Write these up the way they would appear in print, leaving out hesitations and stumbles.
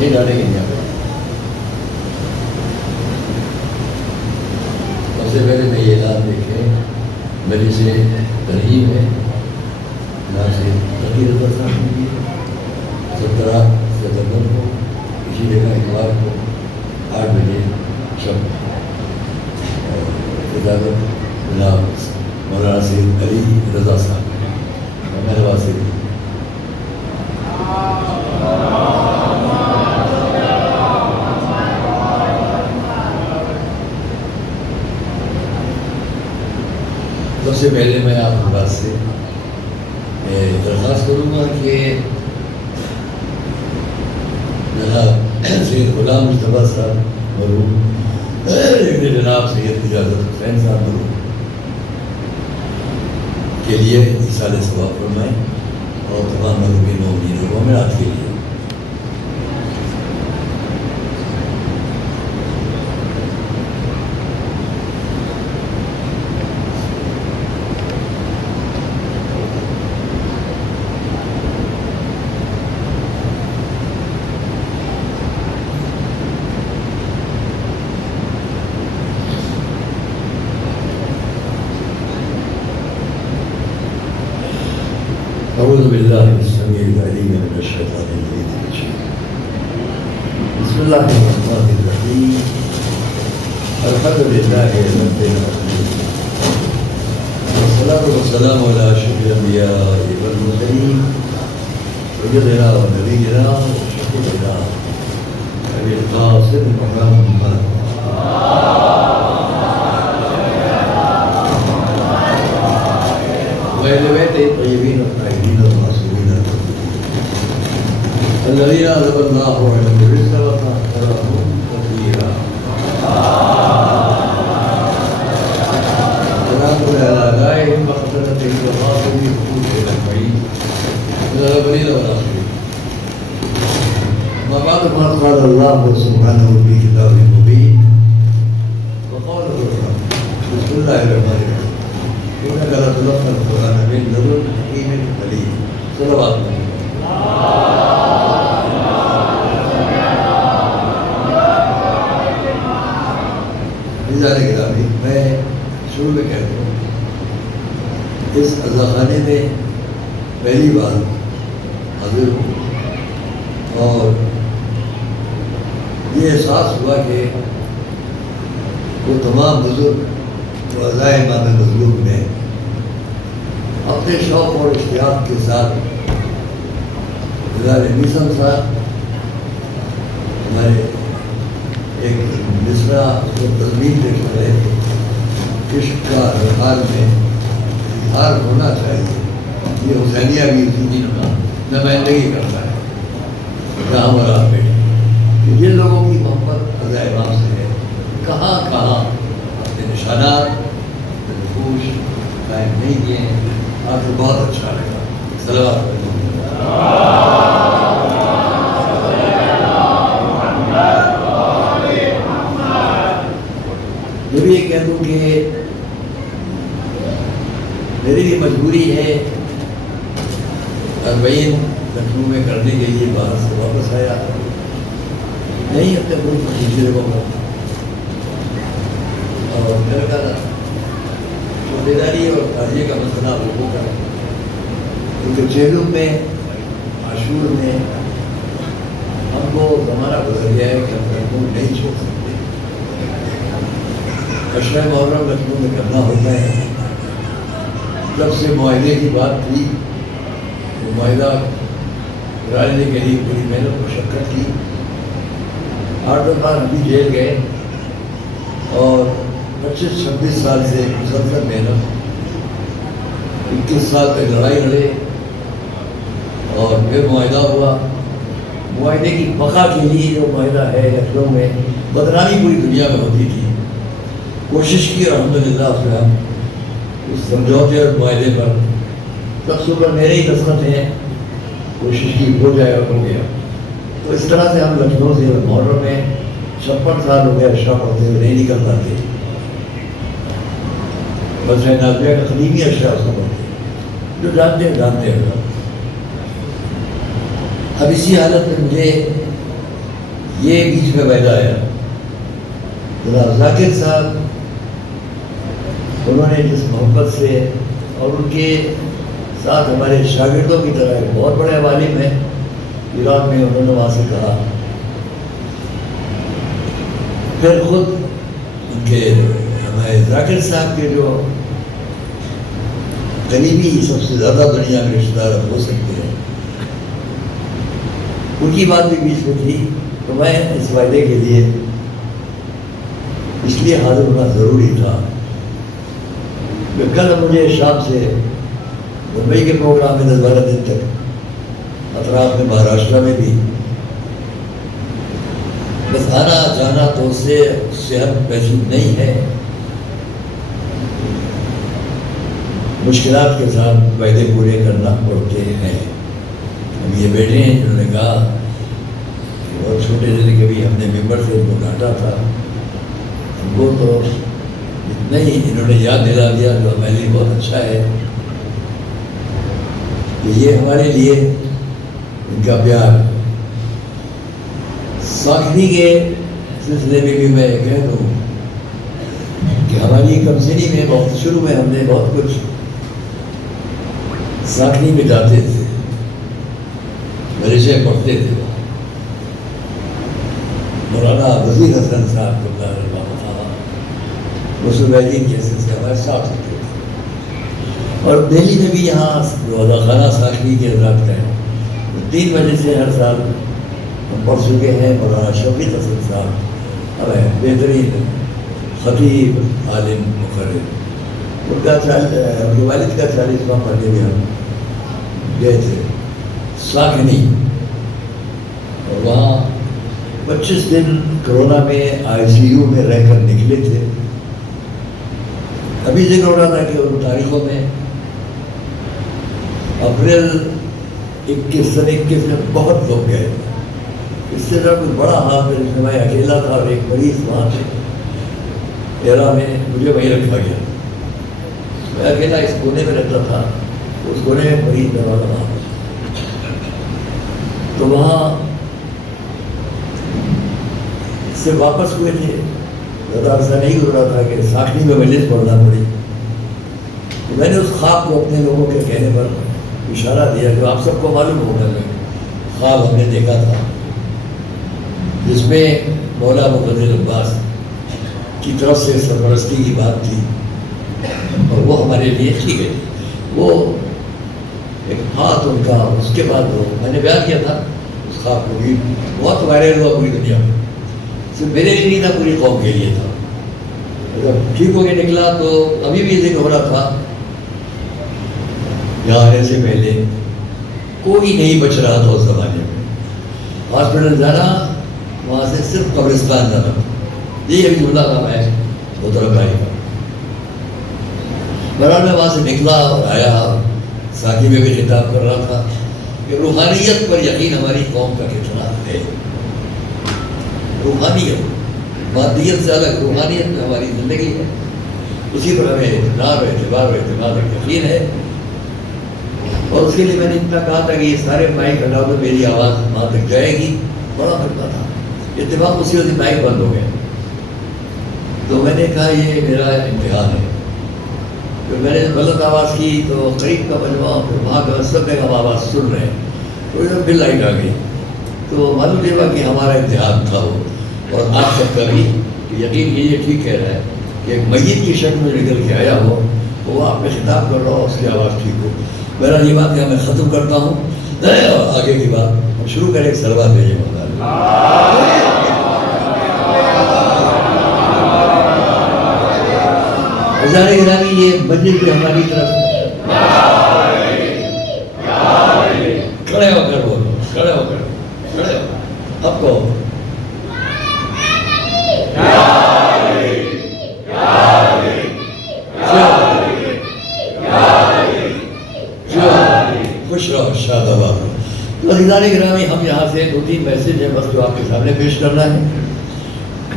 نہیں ڈالیں گے یہاں پہ. سب سے پہلے میں یہ اعلان دیکھیں مجلس سے ترغیب ہے یہاں سے تقی رضا صاحب کی 17 ستمبر کو اسی جگہ اتوار کو 8 بجے شب عدالت جناب مولانا سید علی رضا صاحب مہربان سے. سب سے پہلے میں آپ حضرات سے درخواست کروں گا کہ جناب سید غلام مصطفیٰ صاحب مرحوم جناب سید اجازت حسین صاحب مرحوم کے لیے ایصال ثواب فرمائیں اور تمام مرحومین مومنین و مومنات کے لیے. اعوذ باللہ السمیع العلیم من الشیطان الرجیم. بسم اللہ الرحمن الرحیم. الحمد للہ رب العالمین والصلاة والسلام علی اشرف الانبیاء والمرسلین سیدنا و نبینا و شفیعنا ابی القاسم محمد وآل بیتہ الطیبین الطاہرین المعصومین الذین أذهب الله عنهم الرجس وطهرهم تطهيرا. سلام على آبائهم وخلتهم وخاتمهم وحوشهم أجمعين من الأولين والآخرين. أما بعد فقد قال الله سبحانه في كتابه المبين وقوله الرحمن. بسم الله الرحمن الرحيم. إنك لتلقى القرآن من لدن حكيم عليم. صلوات الله. میں شروع میں کہتا ہوں اس عزاخانے میں پہلی بار حاضر ہوں اور یہ احساس ہوا کہ وہ تمام بزرگ جو عزائے امام مظلوم نے اپنے شوق اور اشتیاق کے ساتھ جلال نیسم صاحب ہمارے ایک مصرع کو تضمین دیکھ رہے تھے. عشق کا اظہار میں اظہار ہونا چاہیے. یہ حسینیہ بھی اسی کی نمائندگی کرتا ہے جہاں پر آپ بیٹھے کہ جن لوگوں کی محبت عزائے امام سے ہے کہاں کہاں اپنے نشانات اپنے نقوش قائم نہیں کیے ہیں. آپ کو بہت اچھا لگا. صلوات میں بھی یہ کہہ دوں کہ میری بھی مجبوری ہے. 40 لکھنؤ میں کرنے کے لیے باہر سے واپس آیا نہیں اپنے ملک کو دوسرے کو اور میرا کہا شعبے داری اور تاجیے کا مسئلہ لوگوں کا کیونکہ چہلم میں عاشور میں ہم کو زمانہ گزر گیا ہے کہ ہم لکھنؤ نہیں چھوڑ سکتے. عشرہ محرم لکھنؤ میں کرنا ہوتا ہے. جب سے معاہدے کی بات تھی وہ معاہدہ کرا لینے کے لیے پوری محنت مشقت کی. 8 دفعہ ہم بھی جیل گئے اور 25-26 سال سے مسلسل محنت. 21 سال تک لڑائی لڑے اور پھر معاہدہ ہوا. معاہدے کی بقا کے لیے جو معاہدہ ہے لکھنؤ میں بدنامی پوری دنیا میں ہوتی تھی. کوشش کی اور الحمدللہ اس میں ہم اس سمجھوتے اور معاہدے پر تقسیم پر میرے ہی دستخط ہیں. کوشش کی ہو جائے اور ہو گیا. تو اس طرح سے ہم لکھنؤ سے محرم میں 56 سال ہو گئے اشرا پڑھتے ہوئے نہیں نکل پاتے. بس ہے نازیہ کا قدیمی اشرا اس کو پڑھتے جو جانتے ہیں. اب اسی حالت میں مجھے یہ بیچ میں پیدا آیا. جناب ذاکر صاحب انہوں نے جس محبت سے اور ان کے ساتھ ہمارے شاگردوں کی طرح ایک بہت بڑے عالم ہیں عراق میں، انہوں نے وہاں سے کہا. پھر خود ان کے ہمارے ذاکر صاحب کے جو قریبی سب سے زیادہ دنیا میں رشتہ دار ہو سکتے ہیں، ان کی بات بھی بیچ میں تھی. تو میں اس وعدے کے لیے اس لیے حاضر ہونا ضروری تھا کہ کل مجھے شام سے ممبئی کے پروگرام میں 10-12 دن تک اطراف میں مہاراشٹرا میں بھی بس آنا جانا تو اس سے صحت محسوس نہیں ہے. مشکلات کے ساتھ وعدے پورے کرنا پڑتے ہیں. اب یہ بیٹے ہیں جنہوں نے کہا کہ بہت چھوٹے سے کبھی ہم نے ممبر سے ان کو ڈانٹا تھا، ہم کو تو اتنا ہی انہوں نے یاد دلا دیا جو ہمارے لیے بہت اچھا ہے کہ یہ ہمارے لیے ان کا پیار. ساکھنی کے سلسلے میں بھی میں کہہ دوں کہ ہماری کمسنی میں بہت شروع میں ہم نے بہت کچھ ساکھنی میں جاتے تھے، مدرسے پڑھتے تھے. مولانا وزیر حسن صاحب کو مسلمین کے سلسلے ہمارے ساتھ ہوتے تھے. اور دہلی میں بھی یہاں خانہ ساکھنی کے حضرات ہیں 3 بجے سے ہر سال ہم پڑھ چکے ہیں. مولانا شفیق حسن صاحب ہمیں بہترین خطیب عالم مقرر، ان کا ان کے والد کا 40واں مرنے میں ہم گئے تھے ساکھنی، اور وہاں 25 دن کرونا میں ICU میں رہ کر نکلے تھے. ابھی ذکر ہو رہا تھا کہ ان تاریخوں میں اپریل 21 میں بہت لوگ گئے. اس سے ذرا کچھ بڑا حال میں میں اکیلا تھا اور ایک مریض وہاں سے ایرا میں مجھے وہیں رکھا گیا. میں اکیلا اس کونے میں رہتا تھا، اس کونے میں مریض میں وہاں. تو وہاں سے واپس ہوئے تھے، زیادہ عرصہ نہیں گزرا تھا کہ ساکھنی میں مجلس پڑھنا پڑی. تو میں نے اس خواب کو اپنے لوگوں کے کہنے پر اشارہ دیا کہ آپ سب کو معلوم ہوگا کہ خواب ہم نے دیکھا تھا جس میں مولا مفضل عباس کی طرف سے سرپرستی کی بات تھی، اور وہ ہمارے لیے ٹھیک ہے. وہ ایک ہاتھ ان کا، اس کے بعد وہ میں نے بیان کیا تھا اس خواب کو بھی بہت وائرل ہوا پوری دنیا میں. صرف میرے لیے نہیں تھا، پوری قوم کے لیے تھا. جب ٹھیک ہو کے نکلا تو ابھی بھی ذکر ہو رہا تھا یہاں آنے سے پہلے کوئی نہیں بچ رہا تھا اس زمانے میں. ہاسپٹل جانا، وہاں سے صرف قبرستان جانا. یہ ابھی جملہ تھا میں محترم بھائی کا. بہرحال میں وہاں سے نکلا اور آیا، ساکھی میں بھی خطاب کر رہا تھا کہ روحانیت پر یقین ہماری قوم کا کتنا ہے. روحانیت، مادیت سے الگ روحانیت میں ہماری زندگی ہے، اسی پر ہمیں اعتبار و اعتماد یقین ہے. اور اس کے لیے میں نے اتنا کہا تھا کہ یہ سارے مائک ہٹا دو، میری آواز وہاں تک جائے گی. بڑا کرتا تھا، اتفاق اسی وقت مائک بند ہو گئے. تو میں نے کہا یہ میرا امتحان ہے. پھر میں نے غلط آواز کی تو قریب کا مجموعہ، پھر وہاں کا سب میں ہم آواز سن رہے ہیں. تو پھر لائٹ آ گئی. تو معلوم یہ ہوا کہ ہمارا امتحان تھا وہ، اور آپ سب کا بھی کہ یقین کیجیے ٹھیک کہہ رہا ہے کہ ایک میت کی شکل میں نکل کے آیا ہو تو وہ آپ میں خطاب کر رہا ہو، اس کی آواز ٹھیک ہو. میرا یہ بات کہ میں ختم کرتا ہوں، اور آگے کی بات ہم شروع کریں. ایک سلوات بھیجیں ہزار گرامی. یہ مجلس بھی ہماری طرف کھڑے ہو کر بولو، کھڑے ہو کر، کھڑے ہو اب کو خوش رہو، شاد آباد رہو. تو عزیزان گرامی، ہم یہاں سے 2-3 میسیج ہیں بس جو آپ کے سامنے پیش کرنا ہے.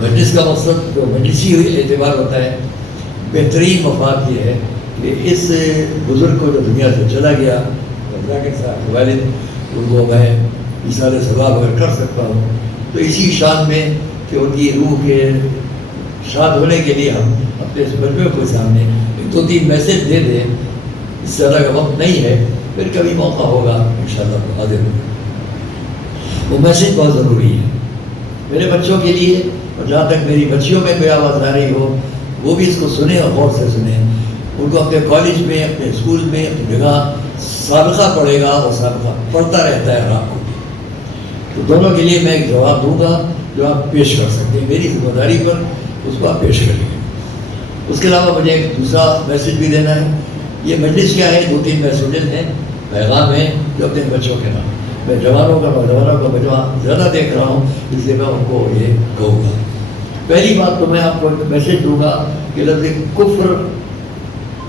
مجلس کا مقصد جو مجلسی ہوئی اعتبار ہوتا ہے، بہترین مفاد یہ ہے کہ اس بزرگ کو جو دنیا سے چلا گیا، ذاکر صاحب کے والد، ان کو میں ایصال ثواب اگر کر سکتا ہوں تو اسی شان میں کہ ان کی روح کے شاد ہونے کے لیے ہم اپنے اس مجموعے کو سامنے 2-3 میسج دے دیں. اس طرح کا وقت نہیں ہے، پھر کبھی موقع ہوگا انشاءاللہ حاضر ہوگا. وہ میسج بہت ضروری ہے میرے بچوں کے لیے، اور جہاں تک میری بچیوں میں کوئی آواز آ رہی ہو وہ بھی اس کو سنیں اور غور سے سنیں. ان کو اپنے کالج میں، اپنے اسکول میں، اپنی جگہ سابقہ پڑھے گا اور سابقہ پڑھتا رہتا ہے رات کو. تو دونوں کے لیے میں ایک جواب دوں گا جو آپ پیش کر سکتے ہیں، میری ذمہ داری پر اس کو آپ پیش کریں گے. اس کے علاوہ مجھے ایک دوسرا میسج بھی دینا ہے. یہ مجلس کیا ہے، 2-3 میسیجز ہیں، پیغام ہیں جو اپنے بچوں کے نام. میں جوانوں کا نوجوانوں کا مجموعہ زیادہ دیکھ رہا ہوں، اس لیے میں ان کو یہ کہوں گا. پہلی بات تو میں آپ کو ایک میسج دوں گا کہ لفظ کفر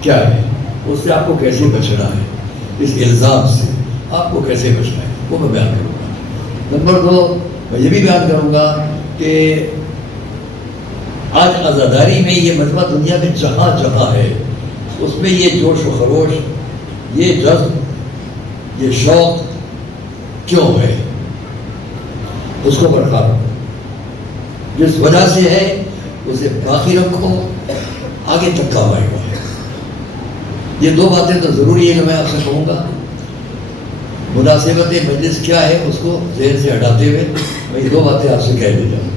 کیا ہے، اس سے آپ کو کیسے بچنا ہے، اس الزام سے آپ کو کیسے بچنا ہے وہ میں بیان کروں گا. نمبر 2 میں یہ بھی بیان کروں گا کہ آج عزاداری میں یہ مجموعہ دنیا میں جہاں جہاں ہے اس میں یہ جوش و خروش، یہ جذب، یہ شوق کیوں ہے، اس کو برقرار رکھو. جس وجہ سے ہے اسے باقی رکھو، آگے تک کام آئے گا. یہ 2 باتیں تو ضروری ہے کہ میں آپ سے کہوں گا. مناسبت مجلس کیا ہے اس کو ذہن سے ہٹاتے ہوئے میں یہ 2 باتیں آپ سے کہہ دے جاؤں.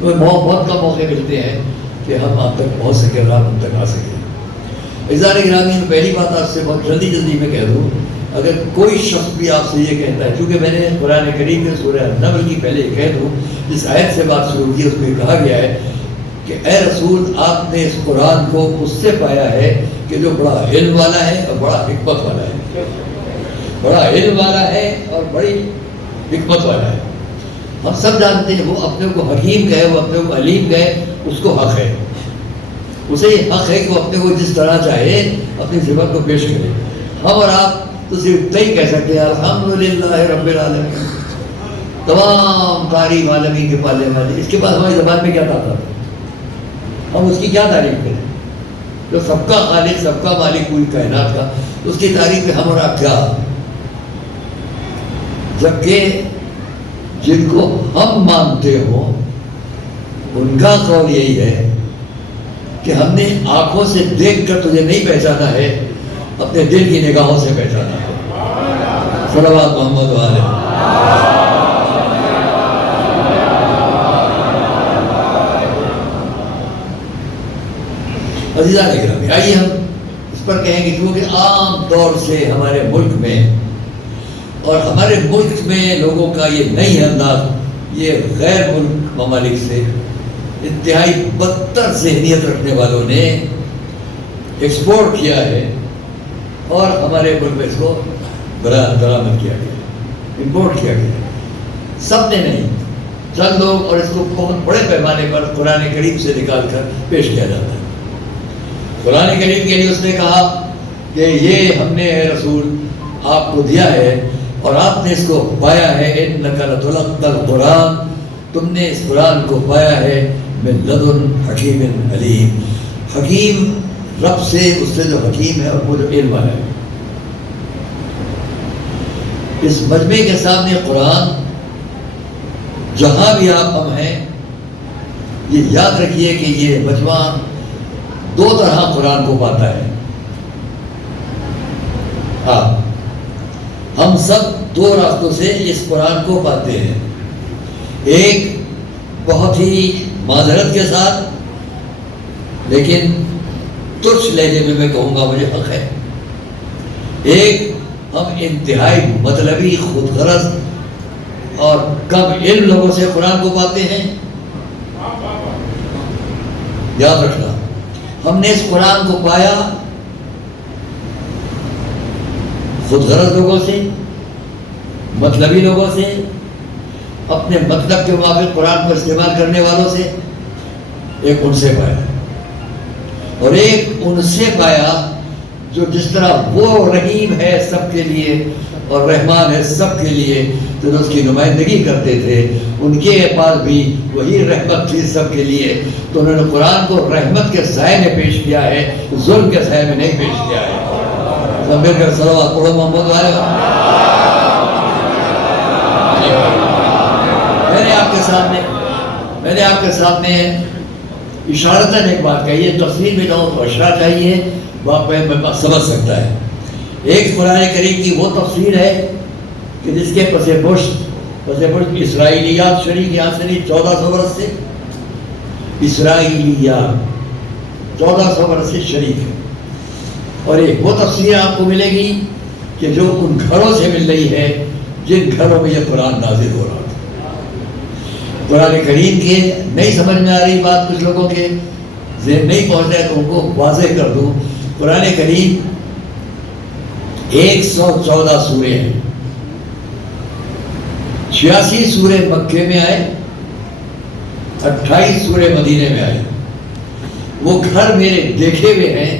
تو بہت کم موقع ملتے ہیں کہ ہم آپ تک پہنچ سکیں اور آپ ہم تک آ سکیں. عزیزان گرامی، پہلی بات آپ سے بہت جلدی میں کہہ دوں، اگر کوئی شخص بھی آپ سے یہ کہتا ہے، چونکہ میں نے قرآن کریم میں سورہ نمل کی پہلے یہ کہہ دوں، جس آیت سے بات شروع کی اس میں کہا گیا ہے کہ اے رسول آپ نے اس قرآن کو اس سے پایا ہے کہ جو بڑا علم والا ہے اور بڑا حکمت والا ہے. بڑا علم والا ہے اور بڑی حکمت والا ہے. ہم سب جانتے ہیں وہ اپنے کو حکیم کہے، وہ اپنے کو علیم کہے، اس کو حق ہے. اسے یہ حق ہے کہ وہ اپنے کو جس طرح چاہے اپنی صفت کو پیش کرے. ہم اور آپ تو صرف اتنا کہہ سکتے ہیں الحمدللہ رب العالمین، تمام تعریف عالمین کے پالنے والے. اس کے بعد ہماری زبان میں کیا طاقت ہے، ہم اس کی کیا تعریف کریں؟ جو سب کا خالق، سب کا مالک، پوری کائنات کا، اس کی تعریف میں ہم اور آپ کیا؟ جبکہ جن کو ہم مانتے ہوں ان کا قول یہی ہے کہ ہم نے آنکھوں سے دیکھ کر تجھے نہیں پہچانا ہے، اپنے دل کی نگاہوں سے پہچانا ہے. صلوات محمد علیہ. عزیزان گرامی، آئیے ہم اس پر کہیں گے کیونکہ عام طور سے ہمارے ملک میں اور ہمارے ملک میں لوگوں کا یہ نئی انداز، یہ غیر ملک ممالک سے انتہائی بدتر ذہنیت رکھنے والوں نے ایکسپورٹ کیا ہے اور ہمارے ملک میں اس کو برآمد کیا گیا، امپورٹ کیا گیا. سب نے نہیں، چند لوگ، اور اس کو بہت بڑے پیمانے پر قرآن کریم سے نکال کر پیش کیا جاتا ہے. قرآن کریم کے لیے اس نے کہا کہ یہ ہم نے اے رسول آپ کو دیا ہے اور آپ نے اس کو پایا ہے، اِنَّكَ لَتُلَقَّى الْقُرْآنَ، تم نے اس قرآن کو پایا ہے من لدن حکیم علیم، حکیم رب سے، اس سے جو حکیم ہے اور وہ جو علم والا ہے. اس مجمع کے سامنے قرآن جہاں بھی آپ ہم ہیں، یہ یاد رکھیے کہ یہ مجمع 2 طرح قرآن کو پاتا ہے. ہاں، ہم سب 2 راستوں سے اس قرآن کو پاتے ہیں. ایک بہت ہی معذرت کے ساتھ لیکن ترش لہجے میں کہوں گا مجھے حق ہے. ایک ہم انتہائی مطلبی، خود غرض اور کم علم لوگوں سے قرآن کو پاتے ہیں. یاد رکھنا، ہم نے اس قرآن کو پایا خود غرض لوگوں سے، مطلبی لوگوں سے، اپنے مطلب کے مطابق قرآن کو استعمال کرنے والوں سے. ایک ان سے پایا اور ایک ان سے پایا جو جس طرح وہ رحیم ہے سب کے لیے اور رحمان ہے سب کے لیے، جو اس کی نمائندگی کرتے تھے، ان کے پاس بھی وہی رحمت تھی سب کے لیے. تو انہوں نے قرآن کو رحمت کے سائے میں پیش کیا ہے، ظلم کے سائے میں نہیں پیش کیا ہے. مل کر صلوات پڑھو محمد والے. میں نے آپ کے آپ کے سامنے اشارتاً ایک بات کہی ہے، تفصیل بھی لو تو اشرا چاہیے، واقعی میں سمجھ سکتا ہے۔ ایک قرآن کریم کی وہ تفسیر ہے کہ جس کے پس پشت اسرائیلیات شریف یہاں سے نہیں 1400 برس سے، اسرائیلیات 1400 برس سے شریف ہے۔ اور ایک وہ تفسیر آپ کو ملے گی کہ جو ان گھروں سے مل رہی ہے جن گھروں میں یہ قرآن نازل ہو رہا تھا۔ قرآن کریم کے نہیں سمجھ میں آ رہی بات، کچھ لوگوں کے ذہن نہیں پہنچ رہا ہے تو ان کو واضح کر دوں۔ قرآن کریم 114 سورے ہیں، 86 سورے مکے میں آئے، 28 سورے مدینے میں آئے۔ وہ گھر میرے دیکھے ہوئے ہیں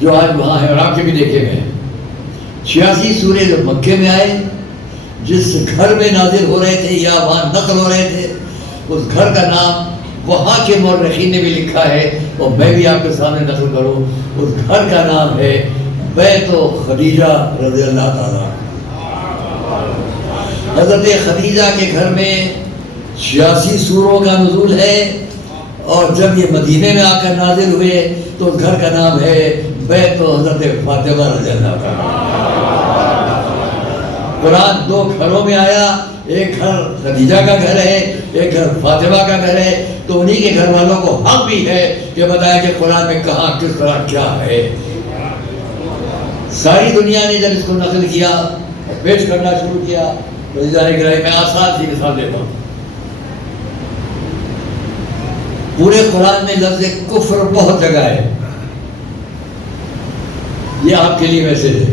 جو آج وہاں ہیں اور آپ کے بھی دیکھے ہوئے ہیں۔ 86 سورے جو مکے میں آئے، جس گھر میں نازل ہو رہے تھے یا وہاں نقل ہو رہے تھے، اس گھر کا نام وہاں کے مورخین نے بھی لکھا ہے اور میں بھی آپ کے سامنے نقل کروں، اس گھر کا نام ہے بیت خدیجہ رضی اللہ تعالیٰ۔ حضرت خدیجہ کے گھر میں 86 سوروں کا نزول ہے، اور جب یہ مدینے میں آ کر نازل ہوئے تو اس گھر کا نام ہے بیت حضرت فاطمہ رضی اللہ تعالیٰ۔ قرآن 2 گھروں میں آیا، ایک گھر خدیجہ کا گھر ہے، ایک گھر فاطمہ کا گھر ہے، تو انہی کے گھر والوں کو حق بھی ہے کہ بتایا کہ قرآن میں کہاں کس طرح کیا ہے۔ ساری دنیا نے جب اس کو نقل کیا، پیش کرنا شروع کیا، میں آسان سی مثال دیتا ہوں۔ پورے قرآن میں لفظ کفر بہت جگہ ہے، یہ آپ کے لیے میسج ہے۔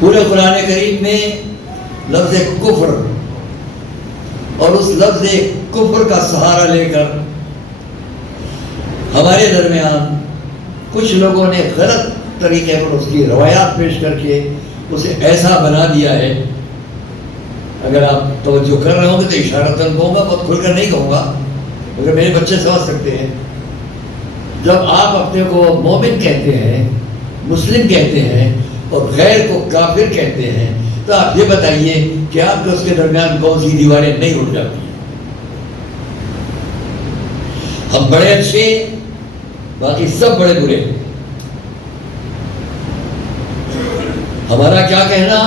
پورے قرآن کریم میں لفظ کفر، اور اس لفظ کفر کا سہارا لے کر ہمارے درمیان کچھ لوگوں نے غلط طریقے پر اس کی روایات پیش کر کے اسے ایسا بنا دیا ہے۔ اگر آپ توجہ کر رہے ہوں گے تو اشارتاً کہوں گا، بہت کھل کر نہیں کہوں گا، مگر میرے بچے سمجھ سکتے ہیں۔ جب آپ اپنے کو مومن کہتے ہیں، مسلم کہتے ہیں، اور غیر کو کافر کہتے ہیں، تو آپ یہ بتائیے کہ آپ کے اس کے درمیان کون سی دیواریں نہیں اٹھ جاتی ہیں؟ ہم بڑے اچھے، باقی سب بڑے برے، ہمارا کیا کہنا،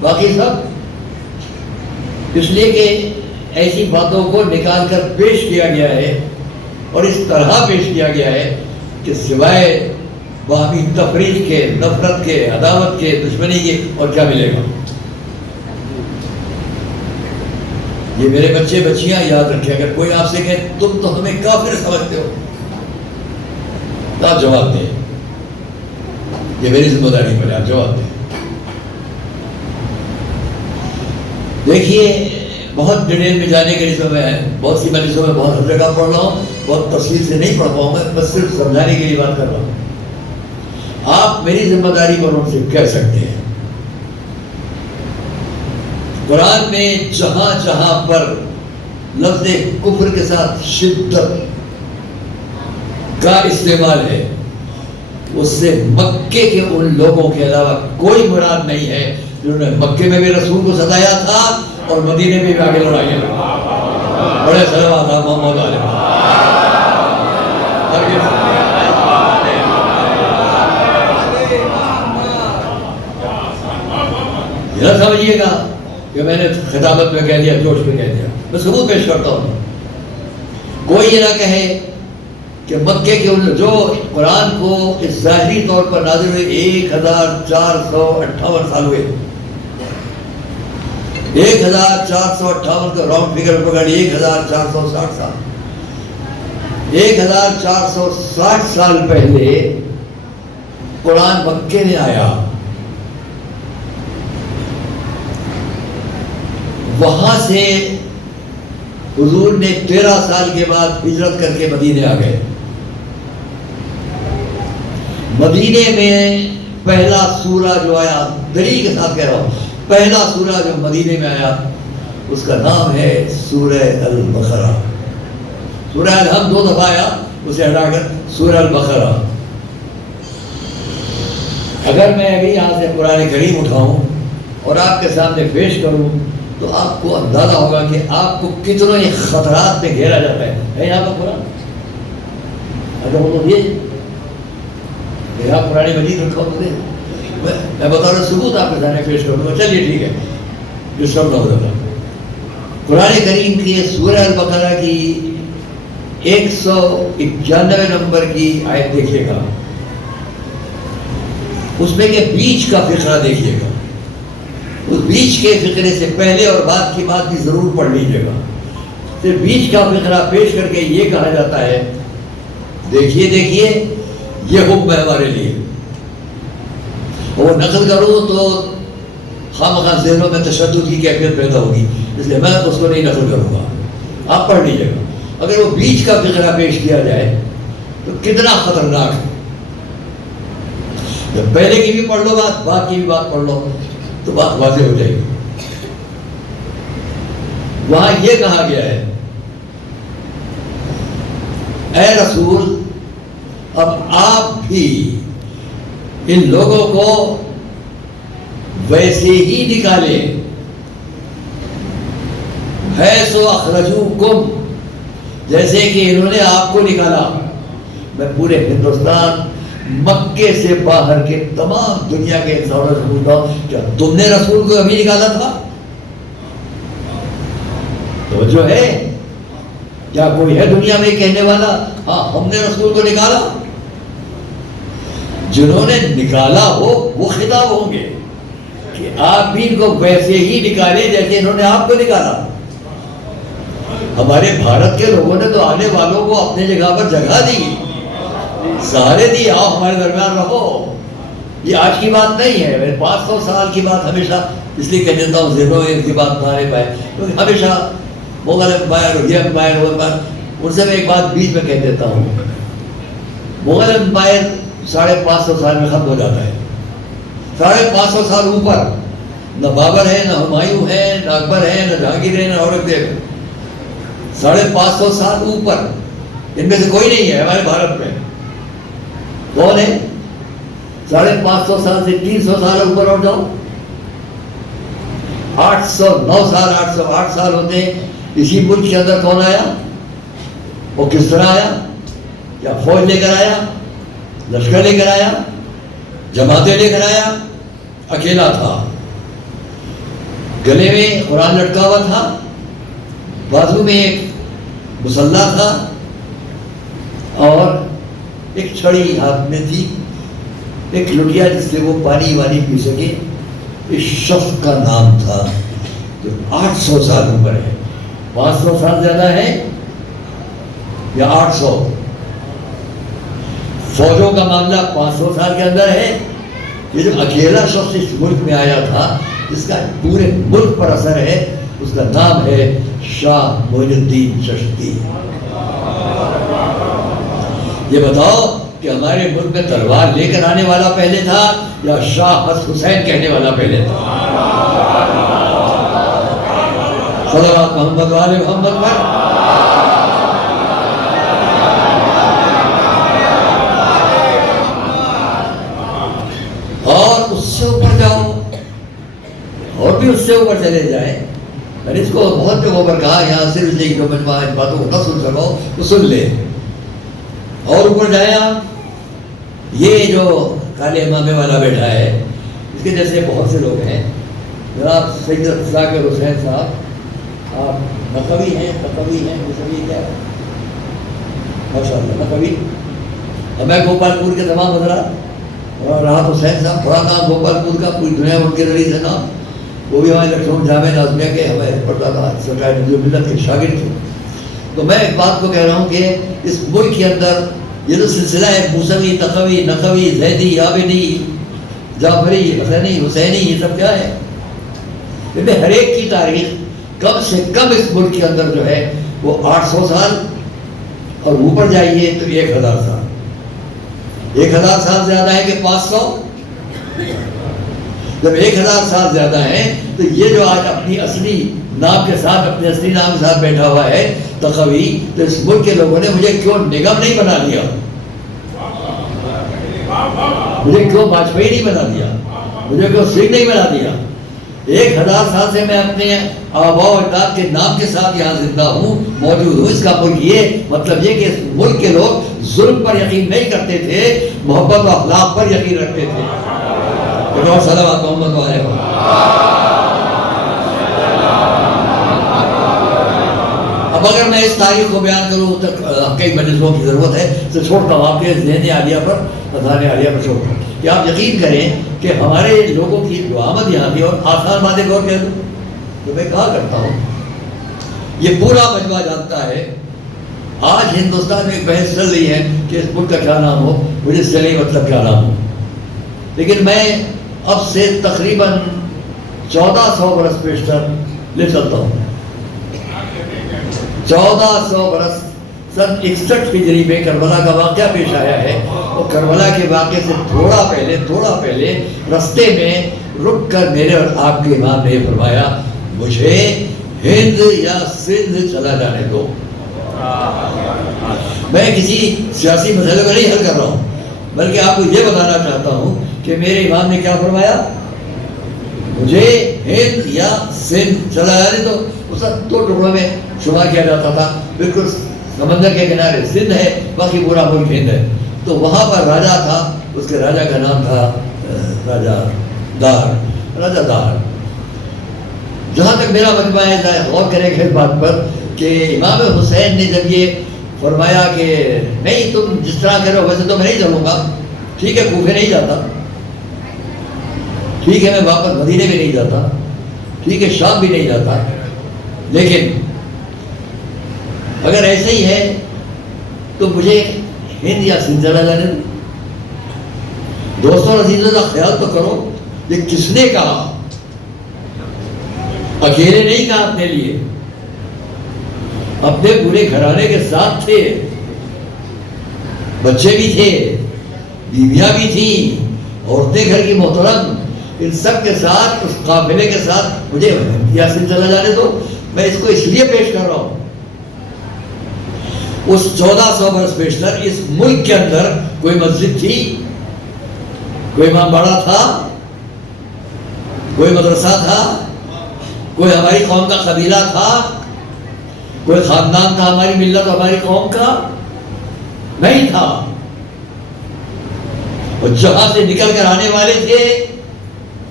باقی سب، اس لیے کہ ایسی باتوں کو نکال کر پیش کیا گیا ہے، اور اس طرح پیش کیا گیا ہے کہ سوائے باہمی تفریق کے، نفرت کے، عداوت کے، دشمنی کے اور کیا ملے گا۔ یہ میرے بچے بچیاں یاد رکھیں، اگر کوئی آپ سے کہے تم تو ہمیں کافر سمجھتے ہو، تو آپ جواب دیں، یہ میری ذمہ داری پر ہے، آپ جواب دیں۔ دیکھیے، بہت ڈیٹیل میں جانے کے لیے میں بہت سی مجلسوں میں بہت جگہ پڑھ رہا ہوں، بہت تفصیل سے نہیں پڑھ پاؤں گا، بس صرف سمجھانے کے لیے بات کر رہا ہوں۔ آپ میری ذمہ داری پر ان سے کہہ سکتے ہیں، قرآن میں جہاں جہاں پر لفظ کفر کے ساتھ شدت کا استعمال ہے، اس سے مکے کے ان لوگوں کے علاوہ کوئی مراد نہیں ہے جنہوں نے مکے میں بھی رسول کو ستایا تھا اور مدینے میں بھی آگے لڑائیاں لڑی۔ بڑے صلوات آپ محمد علیہ۔ یہ نہ سمجھیے گا کہ میں نے خطابت میں کہہ دیا، جوش میں کہہ دیا، میں ثبوت پیش کرتا ہوں۔ کوئی یہ نہ کہے کہ مکے کے ان جو قرآن کو اس ظاہری طور پر نازل ہوئے 1458 سال ہوئے، 1458 کا راؤنڈ فگر پکڑی، 1460 سال، 1460 سال پہلے قرآن مکے میں آیا، وہاں سے حضور نے 13 سال کے بعد ہجرت کر کے مدینے آ گئے۔ مدینے میں پہلا سورہ جو آیا، دلیل کے ساتھ کہہ رہا ہوں، پہلا سورہ جو مدینے میں آیا اس کا نام ہے سورہ البقرہ۔ سورہ الحمد 2 دفعہ آیا، اسے ہٹا کر سورہ البقرہ۔ اگر میں ابھی یہاں سے قرآن کریم اٹھاؤں اور آپ کے سامنے پیش کروں تو آپ کو اندازہ ہوگا کہ آپ کو کتنے خطرات میں گھیرا جاتا ہے یہاں پر قرآن؟ اگر وہ تو یہ میرا قرآن مجید رکھا ہو تو میں بتا رہا ہوں ثبوت آپ کے سامنے پیش کروں گا. چلیے ٹھیک ہے، جو سب نہ ہوتا قرآن کریم کی سورہ البقرہ کی 191 نمبر کی آیت دیکھیے گا، اس میں کہ بیچ کا فقرہ دیکھیے گا. اس بیچ کے فقرے سے پہلے اور بعد کی بات بھی ضرور پڑھ لیجیے گا. پھر بیچ کا فقرہ پیش کر کے یہ کہا جاتا ہے دیکھیے دیکھیے یہ حکم ہے ہمارے لیے. وہ نقل کروں تو خامخواہ ذہنوں میں تشدد کی کیفیت پیدا ہوگی، اس لیے میں اس کو نہیں نقل کروں گا، آپ پڑھ لیجیے گا. اگر وہ بیچ کا فقرہ پیش کیا جائے تو کتنا خطرناک ہے. جب پہلے کی بھی پڑھ لو بات، بعد کی بھی بات پڑھ لو تو بات واضح ہو جائے گی. وہاں یہ کہا گیا ہے اے رسول اب آپ بھی ان لوگوں کو ویسے ہی نکالیں حیث اخرجوکم، جیسے کہ انہوں نے آپ کو نکالا. میں پورے ہندوستان مکے سے باہر کے تمام دنیا کے انسانوں سے پوچھتا ہوں کیا تم نے رسول کو ابھی نکالا تھا؟ تو جو ہے کیا کوئی ہے دنیا میں کہنے والا ہاں ہم نے رسول کو نکالا؟ جنہوں نے نکالا ہو وہ خطاب ہوں گے کہ آپ بھی ان کو ویسے ہی نکالے جیسے انہوں نے آپ کو نکالا. ہمارے بھارت کے لوگوں نے تو آنے والوں کو اپنے جگہ پر جگہ دی، سہارے دی، آؤ ہمارے درمیان رہو. یہ آج کی بات نہیں ہے، میں 500 سال کی بات ہمیشہ اس لیے کہہ دیتا ہوں ذہنوں میں کی بات نہ رہ پائے، کیونکہ ہمیشہ مغل امپائر اور یہ امپائر وہ امپائر، ان سے میں ایک بات بیچ میں کہہ دیتا ہوں. مغل امپائر 550 سال میں ختم ہو جاتا ہے. 550 سال اوپر نہ بابر ہے، نہ ہمایوں ہے، نہ اکبر ہے، نہ جہانگیر ہے، نہ اورنگزیب ہے. 550 سال اوپر ان میں سے کوئی نہیں ہے ہمارے بھارت میں. کون ہے؟ 550 سال سے 300 سال اوپر اور جاؤ، 809 سال 808 سال ہوتے ہیں. اسی ملک کے اندر کون آیا؟ وہ کس طرح آیا؟ کیا فوج لے کر آیا؟ لشکر لے کر آیا؟ جماعتیں لے کر آیا؟ اکیلا تھا. گلے میں قرآن لٹکا ہوا تھا، بازو میں ایک مسلح تھا اور ایک چھڑی ہاتھ میں تھی، ایک لٹیا جس سے وہ پانی وانی پی سکے. اس شخص کا نام تھا جو 800 سال عمر ہے. 500 سال زیادہ ہے یا 800؟ فوجوں کا معاملہ 500 سال کے اندر ہے. یہ جو اکیلا شخص اس ملک میں آیا تھا جس کا پورے ملک پر اثر ہے، اس کا نام ہے شاہ معین الدین چشتی. یہ بتاؤ کہ ہمارے ملک میں تلوار لے کر آنے والا پہلے تھا یا شاہ حسین کہنے والا پہلے تھا؟ صلوات محمد والے محمد پر. اور اس سے اوپر جاؤ، اور بھی اس سے اوپر چلے جائیں. میں نے اس کو بہت جگہوں پر کہا، یہاں صرف اس لیے جو مجموعہ ان باتوں کو نہ سن سکو تو سن لے. اور اوپر جائیں آپ، یہ جو کالے امامے والا بیٹھا ہے اس کے جیسے بہت سے لوگ ہیں. جناب سید ذاکر حسین صاحب، آپ نقوی ہیں، نقوی ہیں، مصری کیا ماشاء اللہ نقوی. اب میں گوپال پور کے تمام حضرات اور راحت حسین صاحب، بڑا نام گوپال پور کا، پوری دنیا میں ان کے ذریعے سے نام. وہ بھی ہمارے لکھنؤ جامعہ نازمیہ کے ہمیں پڑھتا تھا، سرکار نظیر ملت کے شاگرد تھے. تو میں ایک بات کو کہہ رہا ہوں کہ اس ملک کے اندر یہ جو سلسلہ ہے موسوی، تقوی، نقوی، زیدی، عابدی، جعفری، حسینی، حسینی، یہ سب کیا ہے؟ ان میں ہر ایک کی تاریخ کم سے کم اس ملک کے اندر جو ہے وہ 800 سال اور اوپر جائیے تو 1000 سال. 1000 سال زیادہ ہے کہ 500؟ جب 1000 سال زیادہ ہے تو یہ جو آج اپنی اصلی نام کے ساتھ، اپنے اصلی نام کے ساتھ بیٹھا ہوا ہے تقوی، تو اس ملک کے لوگوں نے مجھے کیوں نگم نہیں بنا دیا؟ مجھے کیوں واجپئی نہیں بنا دیا؟ مجھے کیوں سنگھ نہیں بنا دیا؟ 1000 سال سے میں اپنے آباء و اجداد کے نام کے ساتھ یہاں زندہ ہوں، موجود ہوں۔ اس کا ملک یہ مطلب یہ کہ اس ملک کے لوگ ظلم پر یقین نہیں کرتے تھے، محبت و اخلاق پر یقین رکھتے تھے۔ صلوات محمد علیہ وسلم۔ اب اگر میں اس تاریخ کو بیان کروں تو کئی مجلسوں کی ضرورت ہے، تو چھوڑتا ہوں آپ کے ذہن عالیہ پر، اذہان عالیہ پر چھوڑتا ہوں کہ آپ یقین کریں کہ ہمارے لوگوں کی جو آمد یہاں تھی، اور آسان باتیں غور کہہ دوں تو میں کہا کرتا ہوں، یہ پورا مجمع جانتا ہے آج ہندوستان میں ایک بحث چل رہی ہے کہ اس ملک کا کیا نام ہو، مجھے اس سے نہیں مطلب کیا نام ہو، لیکن میں اب سے تقریباً 1400 برس پیشتر لے چلتا ہوں۔ 1400 برس سن 61 ہجری میں کربلا کا واقعہ پیش آیا ہے، اور کربلا کے واقعے سے تھوڑا پہلے رستے میں رک کر میرے اور آپ کے امام نے یہ فرمایا، مجھے ہند یا سندھ چلا جانے دو۔ میں کسی سیاسی مسئلے کو نہیں حل کر رہا ہوں، بلکہ آپ کو یہ بتانا چاہتا ہوں کہ میرے امام نے کیا فرمایا، مجھے ہند یا سندھ چلا جانے دو۔ اس وقت 2 ٹکڑوں میں شمار کیا جاتا تھا، بالکل سمندر کے کنارے سندھ ہے، باقی پورا ملک ہند ہے۔ تو وہاں پر راجا تھا، اس کے راجا کا نام تھا راجا دار۔ جہاں تک میرا مجمع ہے، غور کریں گے اس بات پر کہ امام حسین نے جب یہ فرمایا کہ نہیں تم جس طرح کرو ویسے تو میں نہیں چلوں گا، ٹھیک ہے کوفے نہیں جاتا، ٹھیک ہے میں واپس مدینے بھی نہیں جاتا، ٹھیک ہے شام بھی نہیں جاتا، لیکن اگر ایسے ہی ہے تو مجھے ہند یا سندھ چلا جانے دو۔ دوستوں عزیزوں کا خیال تو کرو، یہ کس نے کہا؟ اکیلے نہیں کہا، اپنے لیے، اپنے پورے گھرانے کے ساتھ تھے، بچے بھی تھے، بیویاں بھی تھیں، عورتیں گھر کی محترم، ان سب کے ساتھ، اس قافلے کے ساتھ مجھے یا سندھ چلا جانے دو۔ میں اس کو اس لیے پیش کر رہا ہوں، اس 1400 برس پیشتر اس ملک کے اندر کوئی مسجد تھی، کوئی امام باڑہ تھا، کوئی مدرسہ تھا، کوئی ہماری قوم کا قبیلہ تھا، کوئی خاندان تھا ہماری ملت اور ہماری قوم کا؟ نہیں تھا۔ اور جہاں سے نکل کر آنے والے تھے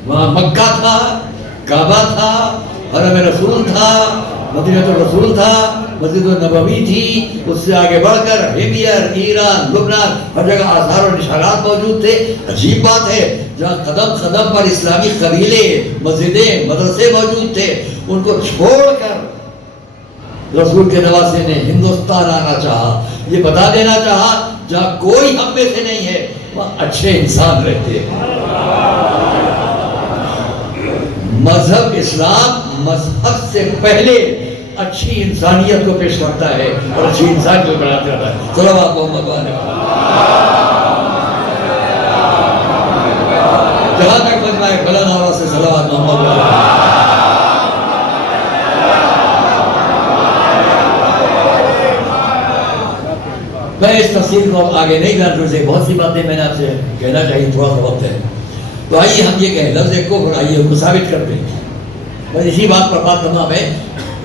وہاں مکہ تھا، کعبہ تھا، حرم رسول تھا، مدینہ الرسول تھا، مسجد النبوی تھی، اس سے آگے بڑھ کر ہمیر، ایران، لبنان، ہر جگہ آثار اور نشانات موجود تھے۔ عجیب بات ہے، جہاں قدم قدم پر اسلامی قبیلے، مسجدیں، مدرسے موجود تھے، ان کو چھوڑ کر رسول کے نواسے نے ہندوستان آنا چاہا، یہ بتا دینا چاہا جہاں کوئی ہم میں سے نہیں ہے وہاں اچھے انسان رہتے ہیں۔ مذہب اسلام مذہب سے پہلے اچھی انسانیت کو پیش کرتا ہے اور اچھی انسان کو بناتا ہے۔ صلوات محمد علیہ وسلم۔ جہاں تک مجمع بلند آواز سے صلوات محمد علیہ وسلم۔ میں اس تفصیل کو اب آگے نہیں بیان کروں، بہت سی باتیں میں نے آپ سے کہنا چاہیے، تھوڑا سا وقت ہے، تو آئیے ہم یہ کہیں لفظ کفر، آئیے ان کو ثابت کرتے ہیں۔ بس اسی بات پر بات تمام ہے،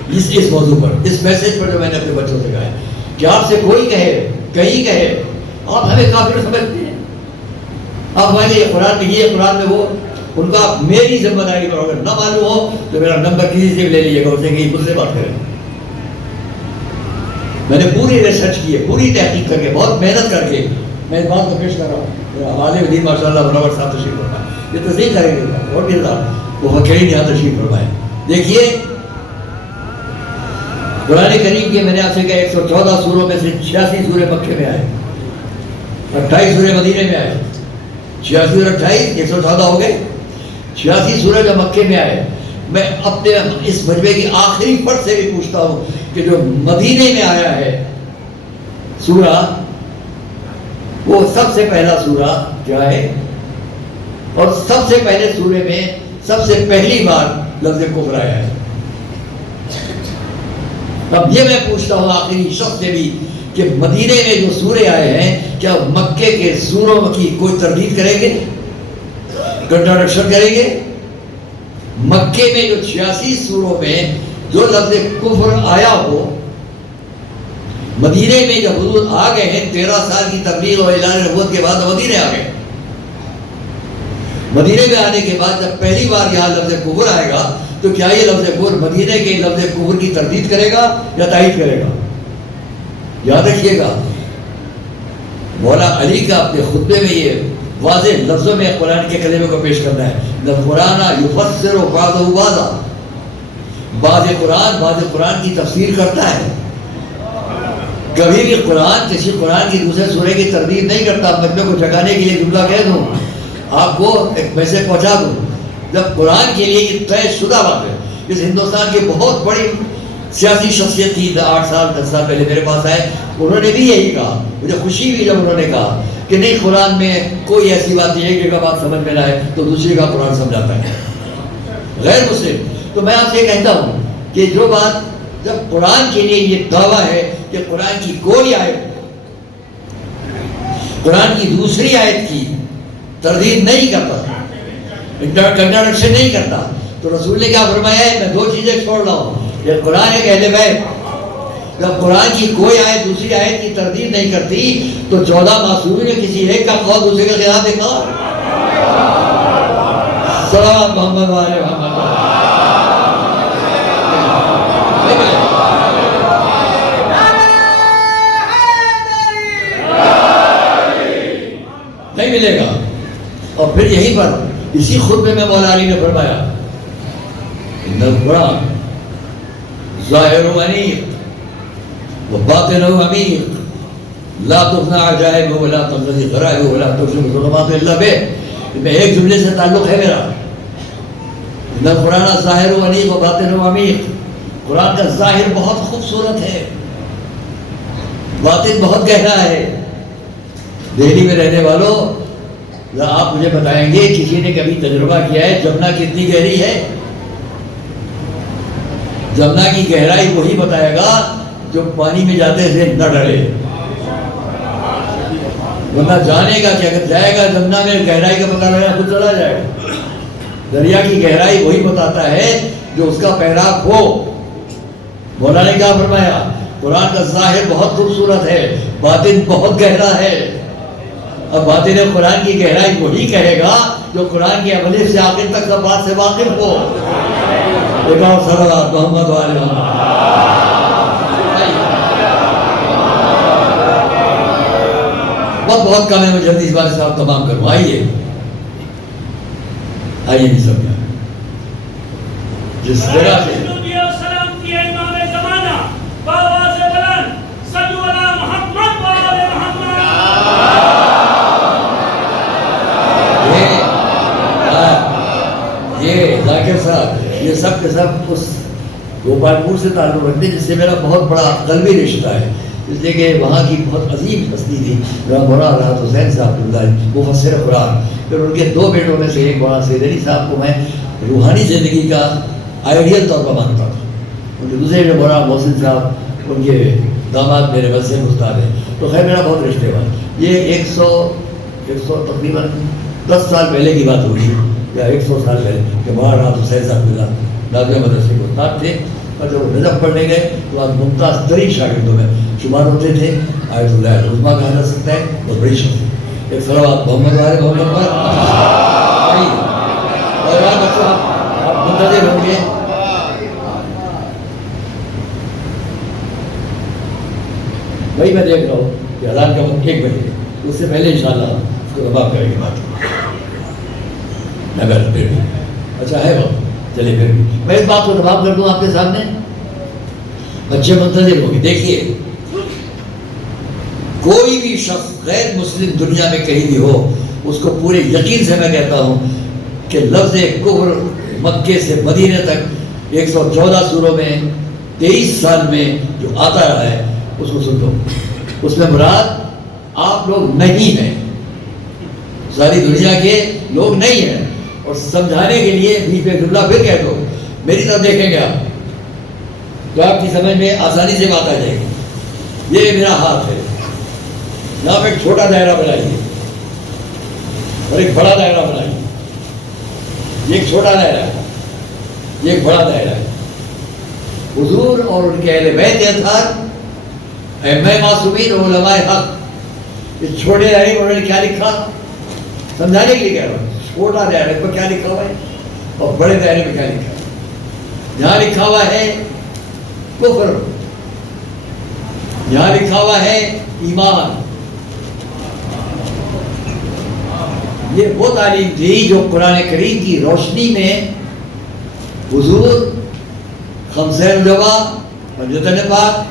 اس موضوع پر، اس میسج پر جو میں نے اپنے بچوں سے کہا ہے کہ آپ سے کوئی کہے، کہیں کہے، آپ ہمیں کافر سمجھتے ہیں، آپ ہمارے قرآن میں یہ، قرآن میں وہ، ان کا آپ میری ذمہ داری پر اگر نہ معلوم ہو تو میرا نمبر کسی سے بھی لے لیجیے گا، اسے کہ مجھ سے بات کریں۔ میں نے پوری ریسرچ کی ہے، پوری تحقیق کر کے، بہت محنت کر کے میں اس بات کو پیش کر رہا ہوں۔ ہمارے ودین ماشاء اللہ منور صاحب تشریف فرمائے، یہ تصدیق کریں گے اور بھی اللہ وہ فقیرین یہاں تشریف فرمائے۔ دیکھیے قرآن کریم کے میں نے آپ سے کہا 114 سوروں میں سے 86 سورے مکے میں آئے، 28 سورے مدینے میں آئے، 86 اور 28 114 ہو گئے، 86 سورے جو مکے میں آئے۔ میں اپنے اس مجمع کی آخری فرد سے بھی پوچھتا ہوں کہ جو مدینے میں آیا ہے سورہ، وہ سب سے پہلا سورہ کیا ہے، اور سب سے پہلے سورے میں سب سے پہلی بار لفظ کفر آیا ہے۔ اب یہ میں پوچھتا ہوں آخری شخص سے بھی کہ مدینے میں جو سورے آئے ہیں کیا مکے کے سوروں کی کوئی تردید کریں گے، کنٹراڈکشن کریں گے؟ مکے میں جو 86 سوروں میں جو لفظ کفر آیا ہو، مدینے میں جب حضور آ گئے ہیں 13 سال کی تبلیغ اور اعلان نبوت کے بعد مدینے آ گئے. مدینے میں آنے کے بعد جب پہلی بار یہاں لفظ کفر آئے گا تو کیا یہ لفظ کفر مدینے کے لفظ کفر کی تردید کرے گا یا تائید کرے گا؟ یاد رکھیے گا، مولا علی کا اپنے خطبے میں یہ واضح لفظوں میں قرآن کے کلمے کو پیش کرنا ہے. القرآن یفسر بعضہ بعضا، بعض قرآن کی تفسیر کرتا ہے. کبھی بھی کسی قرآن کی دوسرے سورے کی تردید نہیں کرتا. بچوں کو جگانے کے لیے جملہ کہہ دوں، آپ کو ایک میسج پہنچا دوں. جب قرآن کے لیے یہ طے شدہ بات ہے، اس ہندوستان کی بہت بڑی سیاسی شخصیت تھی 8 سال 10 سال پہلے میرے پاس آئے، انہوں نے بھی یہی کہا. مجھے خوشی ہوئی جب انہوں نے کہا کہ نہیں، قرآن میں کوئی ایسی بات نہیں، ایک جگہ بات سمجھ میں نہ آئے تو دوسری کا قرآن سمجھاتا ہے غیر مسلم. تو میں آپ سے کہتا ہوں کہ جو بات جب قرآن کے لیے یہ دعویٰ ہے کہ قرآن کی کوئی آیت، قرآن کی دوسری آیت کی تردید نہیں کرتا، کنٹراڈکشن نہیں کرتا، تو رسول نے کیا فرمایا ہے؟ میں 2 چیزیں چھوڑ رہا ہوں. یہ قرآن ہے کہ اہل بیت. جب قرآن کی کوئی آیت دوسری آیت کی تردید نہیں کرتی تو 14 معصومین میں کسی ایک کا قول دوسرے کے خلاف دیکھا. صلوات محمد والے محمد. نہیں ملے گا. اور پھر یہیں پر اسی خطبے میں مولا علی نے فرمایا ان القرآن ظاہر و انیق و باطن و عمیق لا تفنى عجائب ولا تنقضي غرائب ولا ترسم ظلمات الا به. میں ایک جملے سے تعلق ہے میرا. ان القرآن ظاہر و انیق و باطن و عمیق. قرآن کا ظاہر بہت خوبصورت ہے، باطن بہت گہرا ہے. دہلی میں رہنے والوں، آپ مجھے بتائیں گے کسی نے کبھی تجربہ کیا ہے جمنا کتنی گہری ہے؟ جمنا کی گہرائی وہی بتائے گا جو پانی میں جاتے تھے نہ ڈرے. ورنہ جانے گا کہ اگر جائے گا جمنا میں گہرائی کا پتہ لگا خود چلا جائے گا. دریا کی گہرائی وہی بتاتا ہے جو اس کا پیراک ہو. مولا نے کیا فرمایا؟ قرآن کا ظاہر بہت خوبصورت ہے، باطن بہت گہرا ہے. اب باطن قرآن کی گہرائی وہی کہے گا جو قرآن کے عمل سے آخر تک سب بات سے واقف ہو. صلوات محمد والے محمد. بہت کم ہے، میں جلدی اس بات سے آپ تمام کروں. آئیے نہیں سمجھا جس طرح سے ذاکر صاحب یہ سب کے سب اس گوپال پور سے تعلق رکھتے ہیں جس سے میرا بہت بڑا قلبی رشتہ ہے. اس لیے کہ وہاں کی بہت عظیم ہستی تھی مولانا راحت حسین صاحب اللہ مفسر قرآن. پھر ان کے 2 بیٹوں میں سے ایک مولانا سید علی صاحب کو میں روحانی زندگی کا آئیڈیل طور پر مانتا تھا. ان کے دوسرے جو مولانا محسن صاحب ان کے داماد میرے مسجد استاد ہیں. تو خیر میرا بہت رشتے والا. یہ 100 تقریباً 10 سال پہلے کی بات ہوگی یا 100 سال پہلے کہ مولانا راحت حسین صاحب اللہ نازیہ مدرسے کے استاد تھے. اور جب نجف پڑھنے گئے تو آج ممتاز ترین شاگردوں میں شمار ہوتے تھے. آیت اللہ العظمیٰ کہا جا سکتا ہے اور بڑی شخص. ایک صلوات محمد والے محمد پر. اور بچوں آپ منتظر ہوں گے. وہی میں دیکھ رہا ہوں کہ اذان کا وقت 1 بجے، اس سے پہلے انشاءاللہ اس کو رباب کریں گے بات. پھر بھی اچھا ہے وقت. چلے پھر بھی میں اس بات کو تمام کر دوں آپ کے سامنے. بچے منتظر ہوں گے. دیکھیے کوئی بھی شخص غیر مسلم دنیا میں کہیں بھی ہو، اس کو پورے یقین سے میں کہتا ہوں کہ لفظ کفر مکے سے مدینے تک 114 سوروں میں 23 سال میں جو آتا رہا ہے اس کو سن لو. اس میں مراد آپ لوگ نہیں ہیں، ساری دنیا کے لوگ نہیں ہیں. اور سمجھانے کے لیے بیچ میں جملہ پھر کہہ دو، میری طرف دیکھیں گے آپ تو آپ کی سمجھ میں آسانی سے بات آ جائے گی. یہ میرا ہاتھ ہے، یہاں پہ ایک چھوٹا دائرہ بنائیے اور ایک بڑا دائرہ بنائیے. یہ ایک چھوٹا دائرہ ہے یہ ایک بڑا دائرہ ہے. حضور اور ان کے اہل بیت اطہار، ائمہ معصومین اور علماء حق، اس چھوٹے دائرے میں انہوں نے کیا لکھا سمجھانے کے لیے کہہ رہا ہوں. چھوٹا دائرے پر کیا لکھا ہوا ہے اور بڑے دائرے میں کیا لکھا ہے. یہاں لکھا ہوا ہے کفر، یہاں لکھا ہوا ہے ایمان. یہ وہ تعلیم تھی جو قرآن کریم کی روشنی میں حضور خمسہ نجوہ، حجتِ پاک،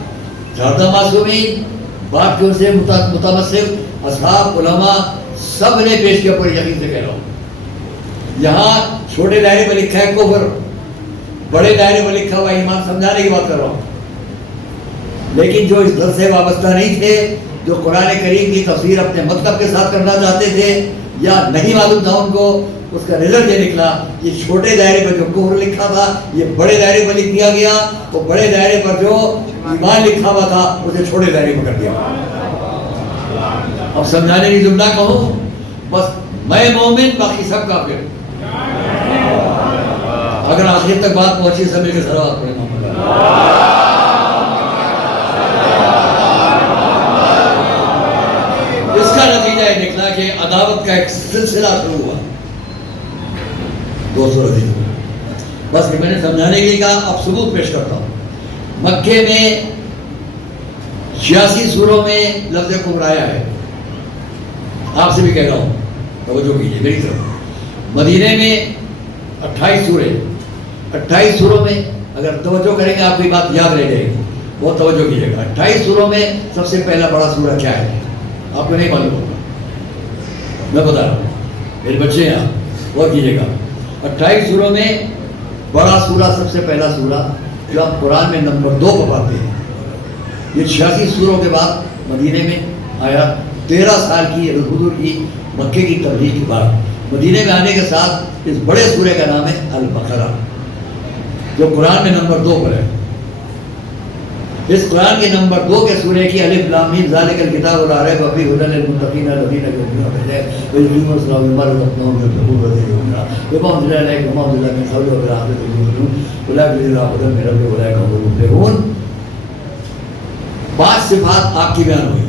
14 معصومین، بعد کے ان سے متمسک اصحاب، علماء، سب نے پیش کیا. پر یقین سے کہہ رہا ہوں یہاں چھوٹے دائرے میں لکھا ہے کفر، بڑے دائرے میں لکھا ہوا ایمان. سمجھانے کی بات کر رہا ہوں. لیکن جو اس در سے وابستہ نہیں تھے، جو قرآن کریم کی تفسیر اپنے مطلب کے ساتھ کرنا چاہتے تھے یا نہیں معلوم تھا ان کو، اس کا رزلٹ یہ نکلا. یہ چھوٹے دائرے پر جو کفر لکھا تھا یہ بڑے دائرے پر لکھ دیا گیا، وہ بڑے دائرے پر جو ایمان لکھا ہوا تھا اسے چھوٹے دائرے پر کر دیا. اب سمجھانے کی جملہ کہوں، بس میں مومن باقی سب کافر. اگر آخر تک بات پہنچی سب مل کے صلوات پڑھیں محمد. اس کا نتیجہ یہ نکلا کہ عداوت کا ایک سلسلہ شروع ہوا. دوستو عزیز، بس کہ میں نے سمجھانے کے لیے کہا، اب ثبوت پیش کرتا ہوں. مکے میں 86 سوروں میں لفظ کفر آیا ہے. آپ سے بھی کہہ رہا ہوں، توجہ کیجیے میری طرف. مدینے میں 28 سورے، 28 سوروں میں اگر توجہ کریں گے آپ کی بات یاد رہ جائے گی. بہت توجہ کیجیے گا. 28 سوروں میں سب سے پہلا بڑا سورہ کیا ہے؟ آپ کو نہیں معلوم ہوگا، میں بتا رہا ہوں. میرے بچے ہیں، غور کیجیے گا. 28 سوروں میں بڑا سورہ، سب سے پہلا سورہ جو آپ قرآن میں نمبر 2 پر پاتے ہیں. یہ 86 سوروں کے بعد مدینے میں آیا. 13 سال کی حضور کی مکے کی تبلیغ کے بعد مدینے میں آنے کے ساتھ اس بڑے سورے کا نام ہے البقرہ، جو قرآن میں نمبر 2 پر ہے. اس قرآن کے نمبر 2 کے سورے کی الف لام میم ذالک الکتاب لا ریب فیہ ھدی للمتقین الذین یؤمنون بالغیب ویقیمون الصلاۃ ومما رزقناہم ينفقون وما انزل الیک وما انزل من قبلک وبالآخرۃ هم یؤمنون اولئک الذین هداهم من ربهم واولئک هم المفلحون. 5 صفات آپ کی بیان ہوئی.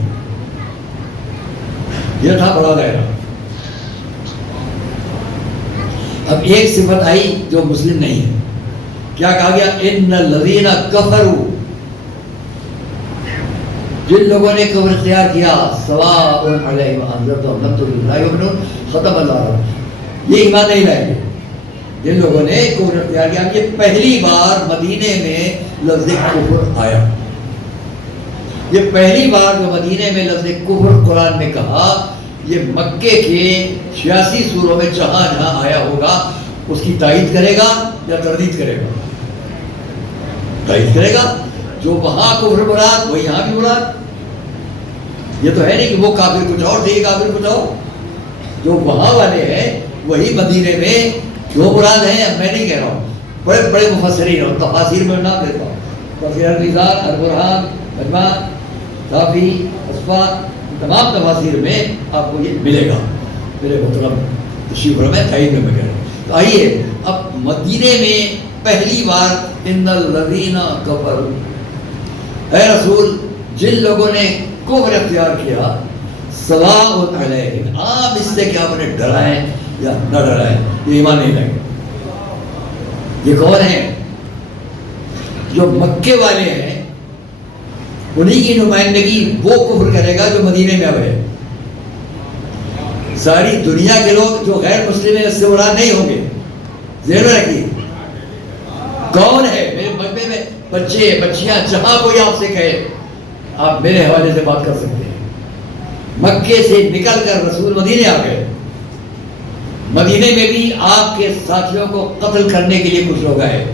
یہ تھا بڑا دائرہ. اب ایک صفت آئی جو مسلم نہیں ہے. کیا کہا گیا؟ ان الذین کفروا، جن لوگوں نے کفر اختیار کیا، سواء علیہم انذرتہم لم تنذرہم لا یؤمنون. ختم اللہ، یہ ایمان نہیں لائیں گے. جن لوگوں نے کفر اختیار کیا. یہ پہلی بار مدینے میں لفظ کفر آیا. یہ پہلی بار جو مدینے میں لفظ کفر قرآن میں کہا، یہ مکے کے 86 سوروں میں جہاں جہاں آیا ہوگا اس کی تائید کرے گا یا تردید کرے گا؟ تائید کرے گا. جو وہاں کفر مراد وہ یہاں بھی مراد. یہ تو ہے نہیں کہ وہ کافر کچھ اور تھے، یہ کافر کچھ اور. جو وہاں والے ہیں وہی مدینے میں جو مراد ہیں. میں نہیں کہہ رہا ہوں، بڑے بڑے مفسرین اور تفاسیر میں نام دیتا ہوں. تفسیر المیزان، البرہان، مجمع، کافی، اصفا، تمام تفاسیر میں آپ کو یہ ملے گا. میرے محترم تشریف فرمائیں، تائید میں کہہ رہا ہوں. تو آئیے اب مدینے میں پہلی بار ان الذین کفروا، اے رسول جن لوگوں نے کفر اختیار کیا، سواء علیہم، آپ اس سے کیا انہیں ڈرائیں یا نہ ڈرائیں، یہ ایمان نہیں لائیں. یہ کون ہیں؟ جو مکے والے ہیں، انہی کی نمائندگی وہ کفر کرے گا جو مدینے میں اب ہے. ساری دنیا کے لوگ جو غیر مسلم ہیں اس سے مراد نہیں ہوں گے. ذہن میں رکھیے کون ہے. میرے مکے میں بچے بچیاں جہاں کوئی آپ سے کہے آپ میرے حوالے سے بات کر سکتے ہیں. مکے سے نکل کر رسول مدینے آ گئے. مدینے میں بھی آپ کے ساتھیوں کو قتل کرنے کے لیے کچھ لوگ آئے.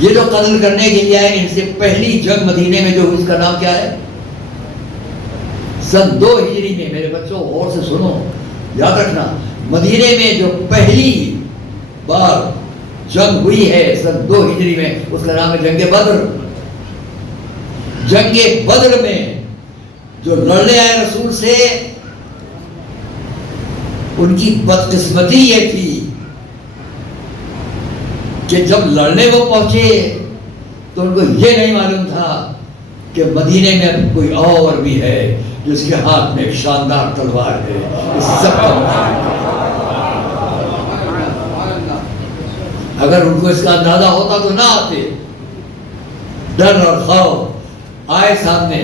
یہ جو قتل کرنے کے لیے آئے، ان سے پہلی جنگ مدینے میں جو ہوئی اس کا نام کیا ہے؟ سن 2 ہجری میں. میرے بچوں غور سے سنو، یاد رکھنا، مدینے میں جو پہلی بار جنگ ہوئی ہے سن 2 ہجری میں، اس کا نام ہے جنگ بدر. جنگ بدر میں جو لڑنے آئے رسول سے، ان کی بدقسمتی یہ تھی کہ جب لڑنے وہ پہنچے تو ان کو یہ نہیں معلوم تھا کہ مدینے میں کوئی اور بھی ہے جس کے ہاتھ میں ایک شاندار تلوار ہے. اس سب کا اگر ان کو اس کا اندازہ ہوتا تو نہ آتے. ڈر اور خوف آئے سامنے.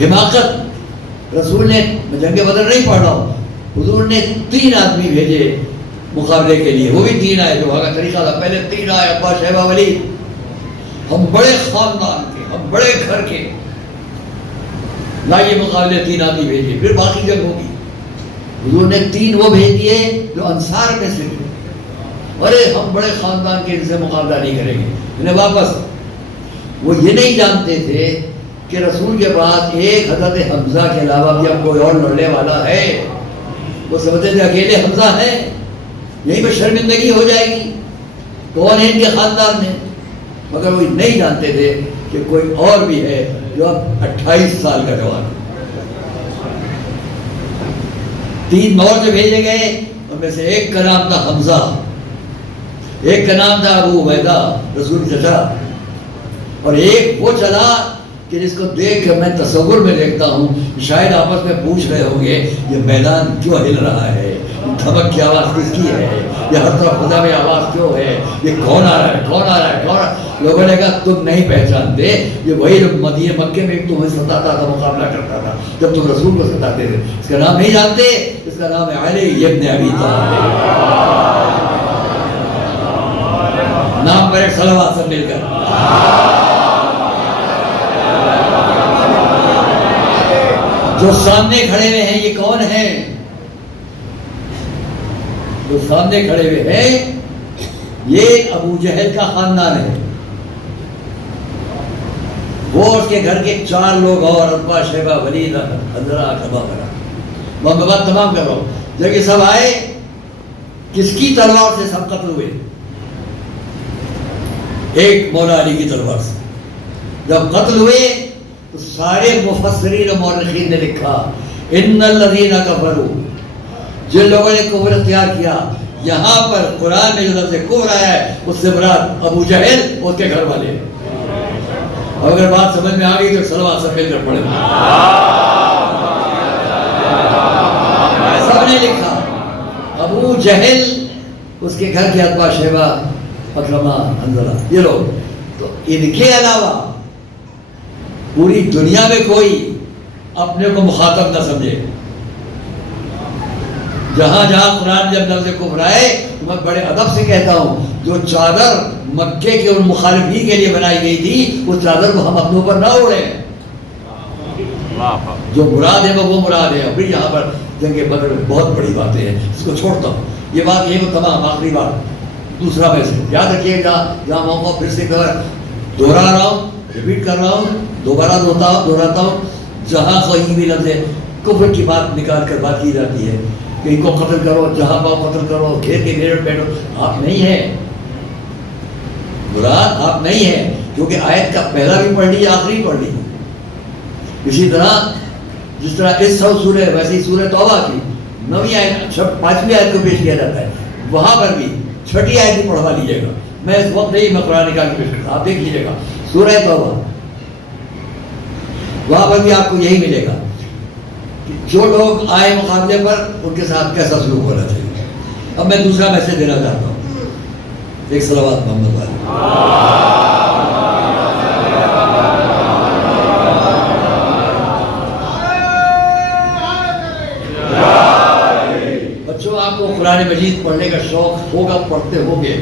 حماقت. رسول نے جنگ بدر نہیں پڑھ رہا ہوں، حضور نے 3 آدمی بھیجے مقابلے کے لیے. وہ بھی 3 آئے جو کا طریقہ تھا. پہلے 3 آئے ابا شیبہ ولید، ہم بڑے خاندان کے، ہم بڑے گھر کے، لائیے مقابلے 3 آدمی بھیجے، پھر باقی جنگ ہوگی. حضور نے 3 وہ بھیج دیے جو انصار میں سے تھے. ارے ہم بڑے خاندان کے، ان سے مقابلہ نہیں کریں گے، انہیں واپس. وہ یہ نہیں جانتے تھے کہ رسول کے بعد ایک حضرت حمزہ کے علاوہ بھی اب کوئی اور لڑنے والا ہے. وہ سمجھتے تھے اکیلے حمزہ ہیں، یہیں پہ شرمندگی ہو جائے گی، کون ہے ان کے خاندان میں. مگر وہ نہیں جانتے تھے کہ کوئی اور بھی ہے جو اب 28 سال کا جوان ہے. 3 اور جو بھیجے گئے ان میں سے ایک کا نام تھا حمزہ، ایک کا نام تھا ابو عبیدہ رسول چچا، اور ایک وہ چلا کہ جس کو دیکھ کے میں تصور میں دیکھتا ہوں شاید آپس میں پوچھ رہے ہوں گے یہ میدان کیوں ہل رہا ہے، دھمک کی آواز کس کی ہے، یہ ہر طرف خدا میں آواز کیوں ہے، یہ کون آ رہا ہے، کون آ رہا ہے، کون. لوگوں نے کہا تم نہیں پہچانتے، یہ وہی جو مدینہ مکے میں تمہیں ستاتا تھا، مقابلہ کرتا تھا جب تم رسول کو ستاتے تھے. اس کا نام نہیں جانتے، اس کا نام ہے علی ابن ابی طالب. نام پر ایک صلوات سب مل کر. جو سامنے کھڑے ہوئے ہیں یہ کون ہیں؟ جو سامنے کھڑے ہوئے ہیں یہ ابو جہل کا خاندان ہے. وہ اس کے گھر کے 4 لوگ اور عتبہ شیبہ ولید حنظلہ عقبہ بنا. میں بات تمام کر رہا ہوں. جب یہ سب آئے کس کی تلوار سے سب قتل ہوئے؟ ایک مولا علی کی تلوار سے. جب قتل ہوئے تو سارے مفسرین و مورخین نے لکھا ان الذین کفروا، جن لوگوں نے کفر اختیار کیا. یہاں پر قرآن میں جو لفظ کفر آیا ہے اس سے مراد ابو جہل اور اس کے گھر والے ہیں. اور اگر بات سمجھ میں آ گئی تو صلوات سب مل کر پڑھیں. سب نے لکھا ابو جہل، اس کے گھر کے عتبہ شیبہ اکرمہ حنظلہ، یہ لوگ. تو ان کے علاوہ پوری دنیا میں کوئی اپنے کو مخاطب نہ سمجھے. جہاں جہاں قرآن جب لفظ کفر آئے تو میں بڑے ادب سے کہتا ہوں جو چادر مکے کے ان مخالفین کے لیے بنائی گئی تھی اس چادر کو ہم اپنے اوپر نہ اوڑھیں. جو مراد ہے وہ مراد ہے. ابھی یہاں پر جنگ بدر میں بہت بڑی باتیں ہیں، اس کو چھوڑتا ہوں. یہ بات یہ کہ تمام آخری بات دوسرا میسج یاد رکھیے گا. جہاں موقع پھر سے دوہرا رہا ہوں، ریپیٹ کر رہا ہوں، دوبارہ دہراتا ہوں. جہاں کوئی بھی لفظ کفر کی بات نکال کر بات کی جاتی ہے کہ ان کو قتل کرو، جہاں پاؤ قتل کرو، گھیر کے گھیر بیٹھو، آپ نہیں ہیں. مراد آپ نہیں ہیں، کیونکہ آیت کا پہلا بھی پڑھ لی آخری پڑھ لی. اسی طرح جس طرح اس سورہ ویسے ہی سورہ توبہ کی 9ویں آیت 5ویں آیت کو پیش کیا جاتا ہے، وہاں پر بھی 6ٹھی آیت بھی پڑھوا لیجیے گا. میں اس وقت نہیں میں قرآن نکال کے پیش کرتا، آپ دیکھ لیجیے گا سورہ توبہ. وہاں پر بھی آپ کو یہی ملے گا کہ جو لوگ آئے مقابلے پر ان کے ساتھ کیسا سلوک ہونا چاہیے. اب میں دوسرا میسج دینا چاہتا ہوں. ایک صلوات محمد والے. بچوں آپ کو قرآن مجید پڑھنے کا شوق ہوگا، پڑھتے ہوگے.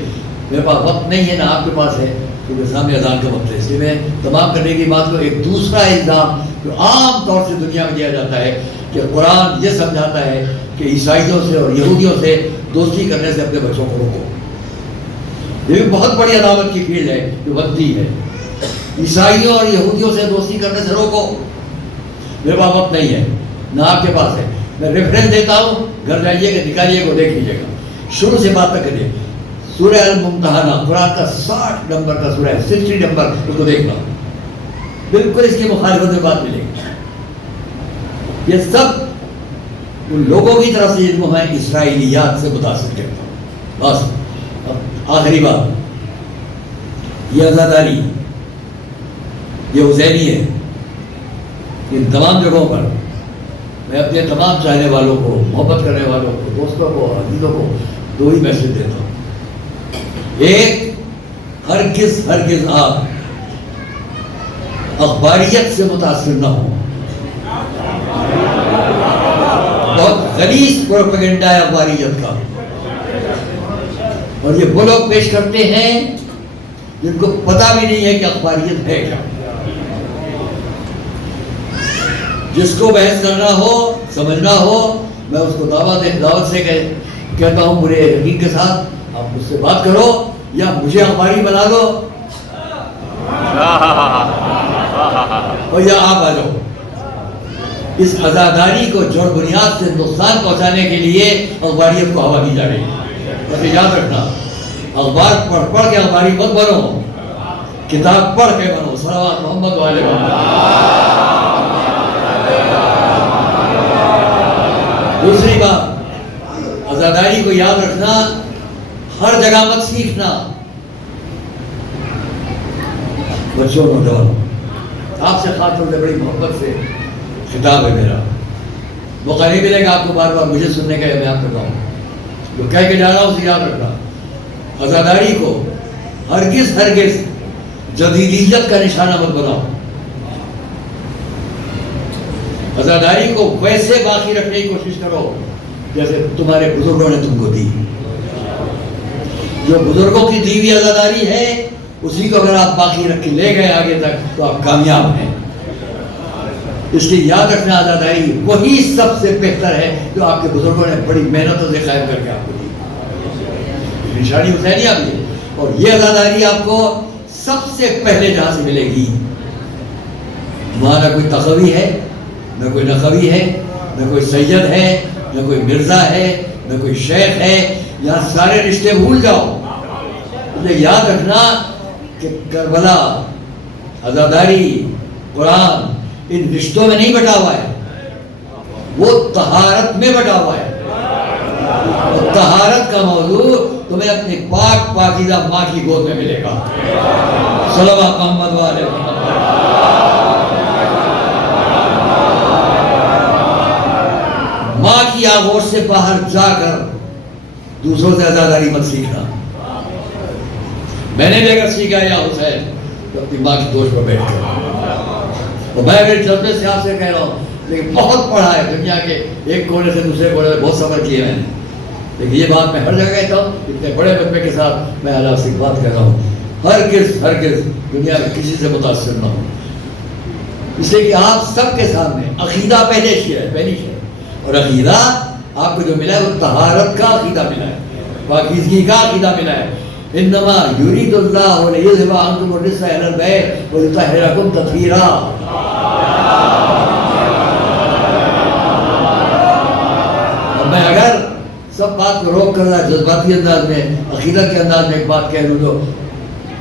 میرے پاس وقت نہیں ہے، نہ آپ کے پاس ہے، کیونکہ سامنے اذان کا وقت ہے. اس لیے میں تمام کرنے کی بات کو ایک دوسرا الزام جو عام طور سے دنیا میں دیا جاتا ہے کہ قرآن یہ سمجھاتا ہے کہ عیسائیوں سے اور یہودیوں سے دوستی کرنے سے اپنے بچوں کو روکو. یہ بھی بہت بڑی عدالت کی فیلڈ ہے جو بنتی ہے. عیسائیوں اور یہودیوں سے دوستی کرنے سے روکو. میرے پاس وقت نہیں ہے، نہ آپ کے پاس ہے. میں ریفرنس دیتا ہوں، گھر جائیے کہ نکالیے کو دیکھ لیجیے گا شروع سے بات تک کریے. سورہ الممتحنہ قرآن کا 60 نمبر کا سورہ ہے، 60 نمبر، اس کو دیکھنا بالکل اس کی مخالفت میں بات ملے گی. یہ سب ان لوگوں کی طرف سے جن کو میں اسرائیلیات سے متاثر کرتا ہوں. بس اب آخری بات، یہ عزاداری، یہ حسینی ہے، ان تمام جگہوں پر میں اپنے تمام چاہنے والوں کو، محبت کرنے والوں کو، دوستوں کو، عزیزوں کو دو ہی میسج دیتا ہوں۔ ایک، ہرگز آپ اخباریت سے متاثر نہ ہوں۔ بہت غلیظ پروپیگنڈا ہے اخباریت کا، اور یہ وہ لوگ پیش کرتے ہیں جن کو پتہ بھی نہیں ہے کہ اخباریت ہے کیا۔ جس کو بحث کرنا ہو، سمجھنا ہو، میں اس کو دعوت سے کہتا ہوں پورے یقین کے ساتھ، آپ مجھ سے بات کرو یا مجھے اخباری بنا دو، اور یا آپ آ جاؤ۔ اس عزاداری کو جڑ بنیاد سے نقصان پہنچانے کے لیے اخباریت کو ہوا دی جا رہی ہے۔ بس یاد رکھنا، اخبار پڑھ کے اخباری مت بنو، کتاب پڑھ کے بنو۔ صلوات محمد والے محمد۔ دوسری بات، عزاداری کو یاد رکھنا، ہر جگہ مت سیکھنا۔ بچوں، نوجوانوں، آپ سے خاص طور سے بڑی محبت سے خطاب ہے میرا۔ موقع نہیں ملے گا آپ کو بار بار مجھے سننے کا، میں آپ کو بتاؤں جو کہہ کے جا رہا ہوں اسے یاد رکھنا۔ عزاداری کو ہرگز جدیدیت کا نشانہ مت بناؤ۔ عزاداری کو ویسے باقی رکھنے کی کوشش کرو جیسے تمہارے بزرگوں نے تم کو دی۔ جو بزرگوں کی دی ہوئی عزاداری ہے، اسی کو اگر آپ باقی رکھ کے لے گئے آگے تک تو آپ کامیاب ہیں۔ اس لیے یاد رکھنا، عزاداری وہی سب سے بہتر ہے جو آپ کے بزرگوں نے بڑی محنتوں سے قائم کر کے آپ کو دی۔ نشانی حسینیہ بھی ہے، اور یہ عزاداری آپ کو سب سے پہلے جہاں سے ملے گی، وہاں نہ کوئی تقوی ہے، نہ کوئی نقوی ہے، نہ کوئی سید ہے، نہ کوئی مرزا ہے، نہ کوئی شیخ ہے۔ یہاں سارے رشتے بھول جاؤ۔ اسے یاد رکھنا کہ کربلا، عزاداری، قرآن ان رشتوں میں نہیں بٹا ہوا ہے، وہ طہارت میں بٹا ہوا ہے۔ اور طہارت کا موضوع تمہیں اپنی پاکیزہ ماں کی گود میں ملے گا۔ صلوات محمد والے محمد۔ ماں کی آغوش سے باہر جا کر دوسروں سے عزاداری مت سیکھنا۔ میں نے بھی اگر سیکھا یا حسین تو اپنی ماں کی دوش پر بیٹھ کر، تو میں اگر جذبے سے آپ سے کہہ رہا ہوں، لیکن بہت پڑھا ہے دنیا کے ایک کونے سے دوسرے کونے سے، بہت سفر کیے میں نے، لیکن یہ بات میں ہر جگہ کہتا ہوں، اتنے بڑے مجمع کے ساتھ میں اللہ سے بات کر رہا ہوں، ہرگز دنیا میں کسی سے متاثر نہ ہو۔ اس لیے کہ آپ سب کے سامنے عقیدہ پہلی شے، اور عقیدہ آپ کو جو ملا ہے وہ طہارت کا عقیدہ ملا ہے، پاکیزگی کا عقیدہ ملا ہے۔ انما یرید اللہ لیذھب عنکم الرجس اہل البیت ویطہرکم تطہیرا۔ اب میں اگر سب بات کو روک کر جذباتی انداز میں، عقیدت کے انداز میں ایک بات کہہ لوں تو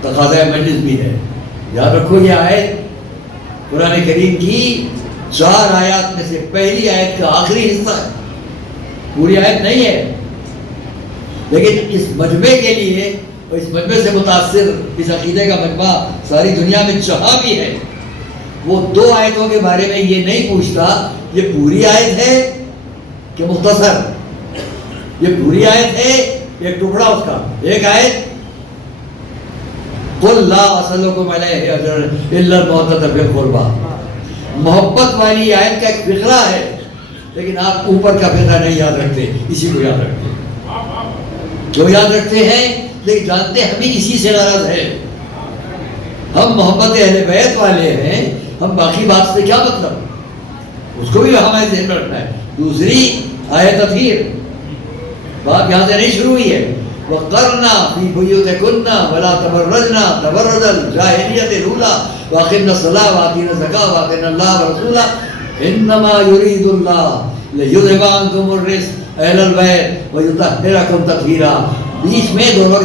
تقاضۂ مجلس بھی ہے۔ یاد رکھو، یہ آیت قرآن کریم کی 4 آیات میں سے پہلی آیت کا آخری حصہ ہے، پوری آیت نہیں ہے، لیکن اس مجمع کے لیے اور اس مجمع سے متاثر اس عقیدے کا مجمع ساری دنیا میں جہاں بھی ہے، وہ 2 آیتوں کے بارے میں یہ نہیں پوچھتا یہ پوری آیت ہے کہ مختصر، یہ پوری آیت ہے ایک ٹکڑا اس کا، ایک آیت قُلْ لَا أَسْأَلُكُمْ عَلَيْهِ أَجْرًا إِلَّا الْمَوَدَّةَ فِي الْقُرْبَى۔ محبت والی آیت کا ایک فقرہ ہے، لیکن آپ اوپر کا فقرہ نہیں یاد رکھتے، اسی کو یاد رکھتے ہیں۔ جو یاد رکھتے ہیں لیکن جانتے ہیں ہمیں اسی سے غرض ہے، ہم محبت اہل بیت والے ہیں، ہم باقی بات سے کیا مطلب، اس کو بھی ہمارے ذہن میں رکھنا ہے۔ دوسری آیت تطہیر، بات یہاں سے نہیں شروع ہوئی ہے، وَقَرْنَا فِي بُيُوتِكُنَّ وَلَا تَبَرَّجْنَا تَبَرُّجَ الْجَاهِلِيَّةِ الْأُولَىٰ وَأَقِمْنَا الصَّلَاةَ وَآتِينَا الزَّكَاةَ وَأَطِعْنَا اللَّهَ وَرَسُولَهُ إِنَّمَا يُرِيدُ اللَّهُ لِيُذْهِبَ عَنكُمُ الرِّجْسَ أَهْلَ الْبَيْتِ وَيُطَهِّرَكُمْ تَطْهِيرًا۔ بیچ میں دونوں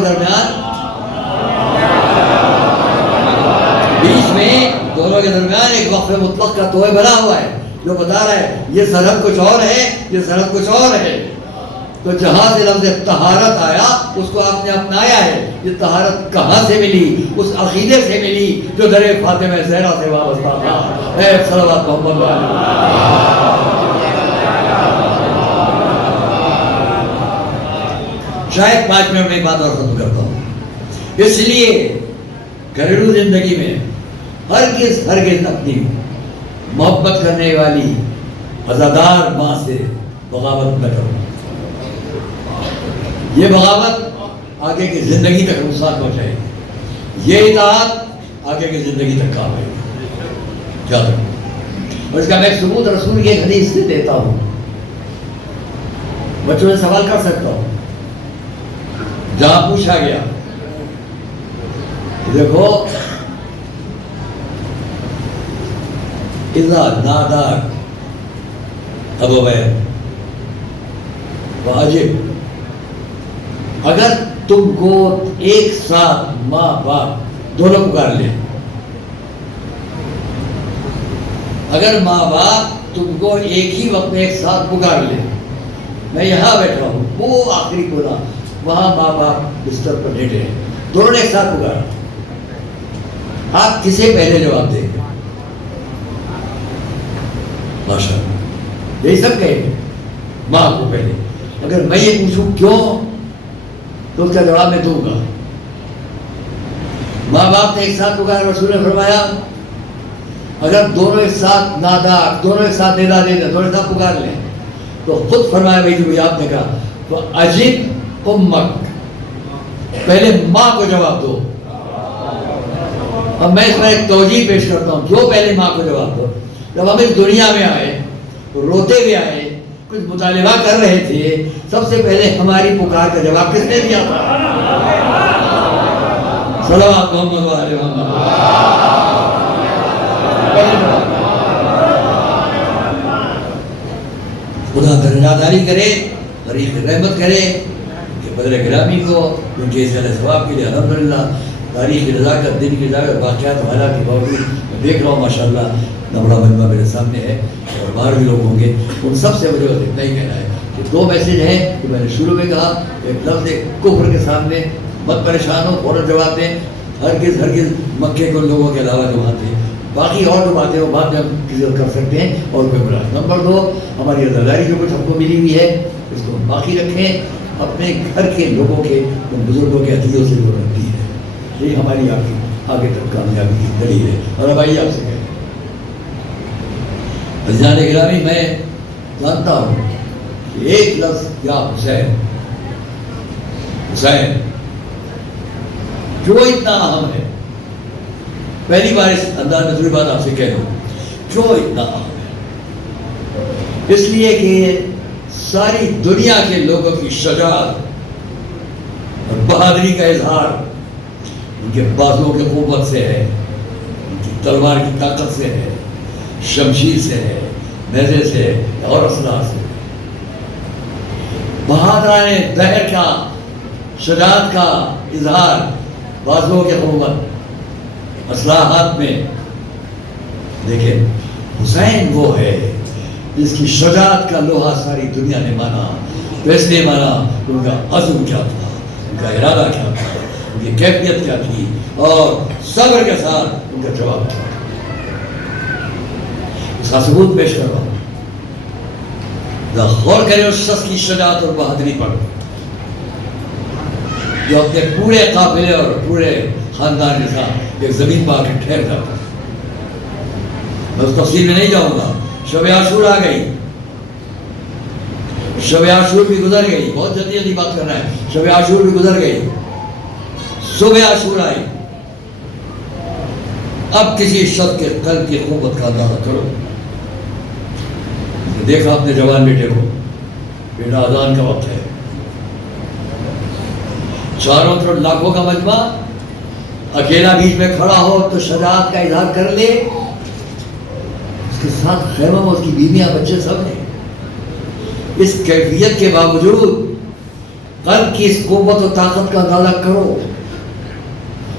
کے درمیان ایک وقف مطلق کا توئے بنا ہوا ہے جو بتا رہا ہے یہ سرحد کچھ اور ہے، یہ سرحد کچھ اور ہے۔ تو جہاں سے لفظ طہارت آیا اس کو آپ نے اپنایا ہے. یہ طہارت کہاں سے ملی؟ اس عقیدے سے ملی جو در فاطمہ زہرا سے وابستہ تھا. اے صلوات محمد علیہ. شاید 5 منٹ میں ایک بات اور ختم کرتا ہوں. اس لیے گھریلو زندگی میں ہرگز اپنی محبت کرنے والی عزادار ماں سے بغاوت نہ کرو. یہ بغاوت آگے کی زندگی تک نقصان پہنچائے گی. یہ اطاعت آگے کی زندگی تک کام آئے گی. یاد رکھو. اور اس کا میں ایک ثبوت رسول کی ایک حدیث سے دیتا ہوں. بچوں سے سوال کر سکتا ہوں. جہاں پوچھا گیا دیکھو اذا ناداک ابوین واجب، اگر تم کو ایک ساتھ ماں باپ دونوں پکار لیں، اگر ماں باپ تم کو ایک ہی وقت میں ایک ساتھ پکار لیں، میں یہاں بیٹھا ہوں، وہ آخری بولا، وہاں ماں باپ بستر پر لیٹے ہیں، دونوں نے ایک ساتھ پکارا، آپ کسے پہلے جواب دیں گے؟ ماشاءاللہ یہی سب کہیں گے ماں کو پہلے. اگر میں یہ پوچھوں کیوں تو اس کا جواب میں دوں گا. ماں باپ نے ایک ساتھ پکارا، رسول نے فرمایا اگر دونوں ایک ساتھ نادا، دونوں ایک ساتھ ندا دے دیں، دونوں ایک ساتھ پکار لیں، تو خود فرمایا بھائی جو آپ نے کہا تو عجب امک، پہلے ماں کو جواب دو. اب میں اس میں ایک توجیہ پیش کرتا ہوں، کیوں پہلے ماں کو جواب دو؟ جب ہم اس دنیا میں آئے روتے ہوئے آئے، کچھ مطالبہ کر رہے تھے، سب سے پہلے ہماری پکار کا جواب کس نے دیا تھا؟ صلوات محمد علیہ محمد. خدا درجات کرے، طریق رحمت کرے کہ بدر گرامی کو ان کے اصلاح ثواب کے لیے الحمدللہ تاریخ کی رضاکت، دن کی رضاکت، واقعات و حالات کی باوجود میں دیکھ رہا ہوں ماشاءاللہ اتنا بڑا مجمع میرے سامنے ہے اور باہر بھی لوگ ہوں گے. ان سب سے مجھے اتنا ہی کہنا ہے کہ 2 میسیج ہیں کہ میں نے شروع میں کہا. ایک لفظ کفر کے سامنے مت پریشان ہو، فوراً جواب دیں. ہرگز مکے کے لوگوں کے علاوہ جو باتیں باقی اور جو باتیں وہ بعد میں ہم کسی کر سکتے ہیں اور کوئی بڑا. نمبر 2 ہماری عزاداری جو کچھ ہم کو ملی ہوئی ہے اس کو باقی رکھیں، اپنے گھر کے لوگوں کے ان بزرگوں کے عطیوں سے جو رکھتی ہے. یہ ہماری آپ کی آگے تک کامیابی کی دلیل ہے. اور اب آئیے آپ سے کہیں عزیزان گرامی، میں جانتا ہوں کہ ایک لفظ یا حسین جو اتنا اہم ہے، پہلی بار اس انداز میں دوسری بات آپ سے کہہ دوں، جو اتنا اہم ہے اس لیے کہ ساری دنیا کے لوگوں کی شجاعت اور بہادری کا اظہار ان کے بازوؤں کی قوت سے ہے، ان کی تلوار کی طاقت سے ہے، شمشیر سے ہے، نیزے سے اور اسلحہ سے. بہادرانہ دہر کا، شجاعت کا اظہار، بازوؤں کی قوت، اسلحات میں. دیکھیں حسین وہ ہے جس کی شجاعت کا لوہا ساری دنیا نے مانا. تو اس لیے مانا ان کا عزم کیا تھا، ان کا ارادہ کیا تھا، ان کی کیفیت کیا تھی، اور صبر کے ساتھ ان کا جواب تھا. اس کا ثبوت پیش کر رہا ہوں. غور کریں اس شخص کی شجاعت اور بہادری پر جو اپنے پورے قافلے اور پورے خاندان کے ساتھ ایک زمین پا کے ٹھہر جاتا. میں اس تفصیل میں نہیں جاؤں گا. شب عاشور آ گئی، شب عاشور بھی گزر گئی. بہت جلدی بات کرنا ہے. شب عاشور بھی گزر گئی، صبح عاشور آئی. اب کسی شخص کے قلب کی قوت کا اندازہ کرو. دیکھا اپنے جوان بیٹے کو، بیٹا اذان کا وقت ہے، چاروں طرف لاکھوں کا مجمع، اکیلا بیچ میں کھڑا ہو تو شجاعت کا اظہار کر لے. اس کے ساتھ خیمہ میں اس کی بیویاں، بچے سب ہیں. اس کیفیت کے باوجود قلب کی اس قوت و طاقت کا اندازہ کرو.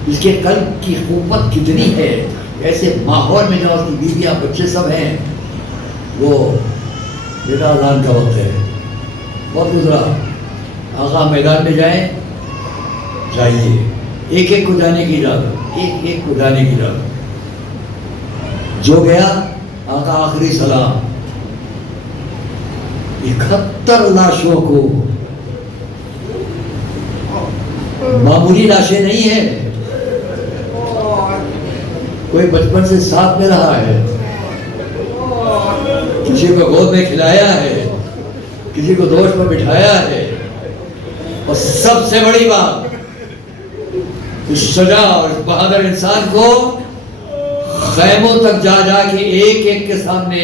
اس کے قلب کی قوت کتنی ہے ایسے ماحول میں جہاں اس کی بیویاں، بچے سب ہیں. وہ بیٹا اذان کا وقت ہے، بہت گزرا. آقا میدان میں جائیں، جائیے، ایک ایک کو جانے کی اجازت، ایک ایک کو جانے کی اجازت۔ جو گیا آقا آخری سلام، 71 لاشوں کو، معمولی لاشیں نہیں ہیں، کوئی بچپن سے ساتھ میں رہا ہے، کسی کو گود میں کھلایا ہے، کسی کو دوش پر بٹھایا ہے، اور سب سے بڑی بات، اس شجاع اور اس بہادر انسان کو خیموں تک جا جا کے ایک ایک کے سامنے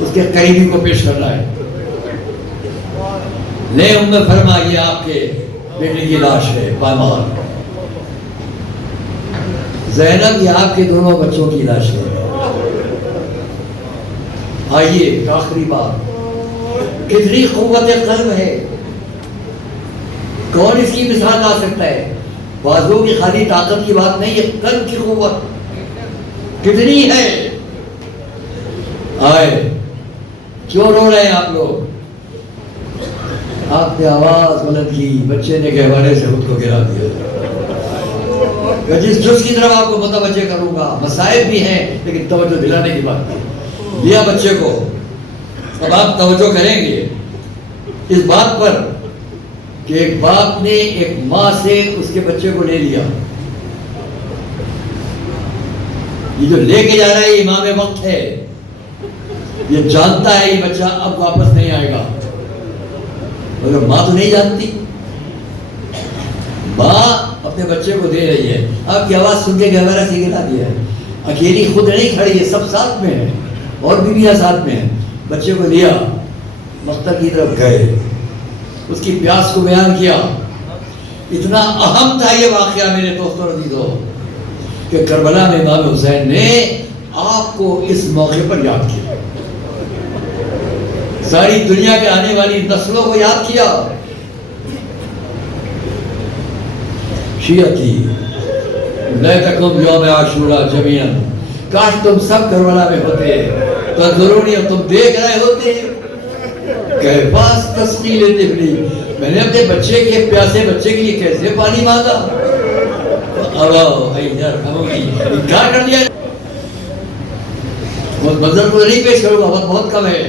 اس کے قریبی کو پیش کرنا ہے۔ لے ام فرما، یہ آپ کے بیٹے کی لاش ہے پامال، زینب یہ آپ کے دونوں بچوں کی لاش ہے۔ آئیے آخری بات، کتنی قوت قلب ہے، کون اس کی مثال لا سکتا ہے؟ بازوں کی خالی طاقت کی بات نہیں، یہ قلب کی قوت کتنی ہے۔ آئے، کیوں رو رہے ہیں آپ لوگ؟ آپ نے آواز بلند کی، بچے نے گہوارے سے خود کو گرا دیا۔ میں جس جز کی طرف آپ کو متوجہ کروں گا، مسائل بھی ہیں لیکن توجہ دلانے کی بات نہیں۔ لیا بچے کو، اب آپ توجہ کریں گے اس بات پر کہ ایک باپ نے ایک ماں سے اس کے بچے کو لے لیا، یہ جو لے کے جا رہا ہے یہ امام وقت ہے، یہ جانتا ہے یہ بچہ اب واپس نہیں آئے گا، مگر ماں تو نہیں جانتی۔ ماں اپنے بچے کو دے رہی ہے، آپ کی آواز سن کے گہوارہ سے گرا دیا ہے، اکیلی خود نہیں کھڑی ہے، سب ساتھ میں ہیں، اور بیویاں ساتھ میں ہیں۔ بچے کو لیا، مقتل کی طرف گئے، اس کی پیاس کو بیان کیا۔ اتنا اہم تھا یہ واقعہ میرے دوستوں اور عزیزوں کہ کربلا میں امام حسین نے آپ کو اس موقع پر یاد کیا، ساری دنیا کے آنے والی نسلوں کو یاد کیا۔ شیعتی لیتکم یوم عاشوراء جمیعا، کاش تم سب کربلا میں ہوتے، تنظرونی، اور تم دیکھ رہے ہوتے کیفاس تسقیل طفلی، میں نے اپنے بچے کے پیاسے بچے کے لیے کیسے پانی مانگا، انکار کر دیا۔ منظر کو نہیں پیش کروں گا، وقت بہت کم ہے۔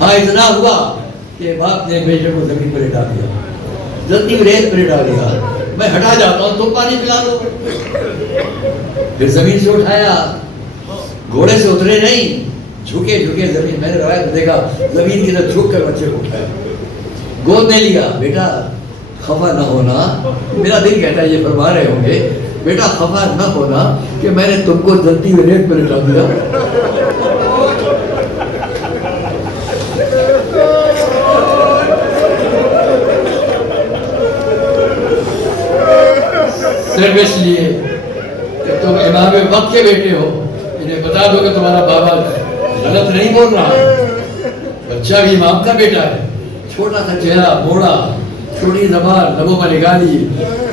ہاں اتنا ہوا کہ باپ نے بیٹے کو زمین پر لٹا دیا، جلدی ریت پر لٹا دیا، میں ہٹا جاتا ہوں تم پانی پلا دو۔ پھر زمین سے اٹھایا، گھوڑے سے اترے نہیں، جھکے جھکے زمین، میں نے روایت دیکھا زمین کی طرف جھک کر بچے کو اٹھایا، گود میں لیا۔ بیٹا خفا نہ ہونا، میرا دل کہتا ہے یہ فرما رہے ہوں گے، بیٹا خفا نہ ہونا کہ میں نے تم کو جلتی ہوئی ریت پر لٹا دیا۔ صرف اس لیے کہ تم امام وقت کے بیٹے ہو، انہیں بتا دو کہ تمہارا بابا غلط نہیں بول رہا، بچہ بھی امام کا بیٹا ہے، چھوٹا سا چہرہ، موڑا، چھوٹی زبان، لبوں پر نگالی،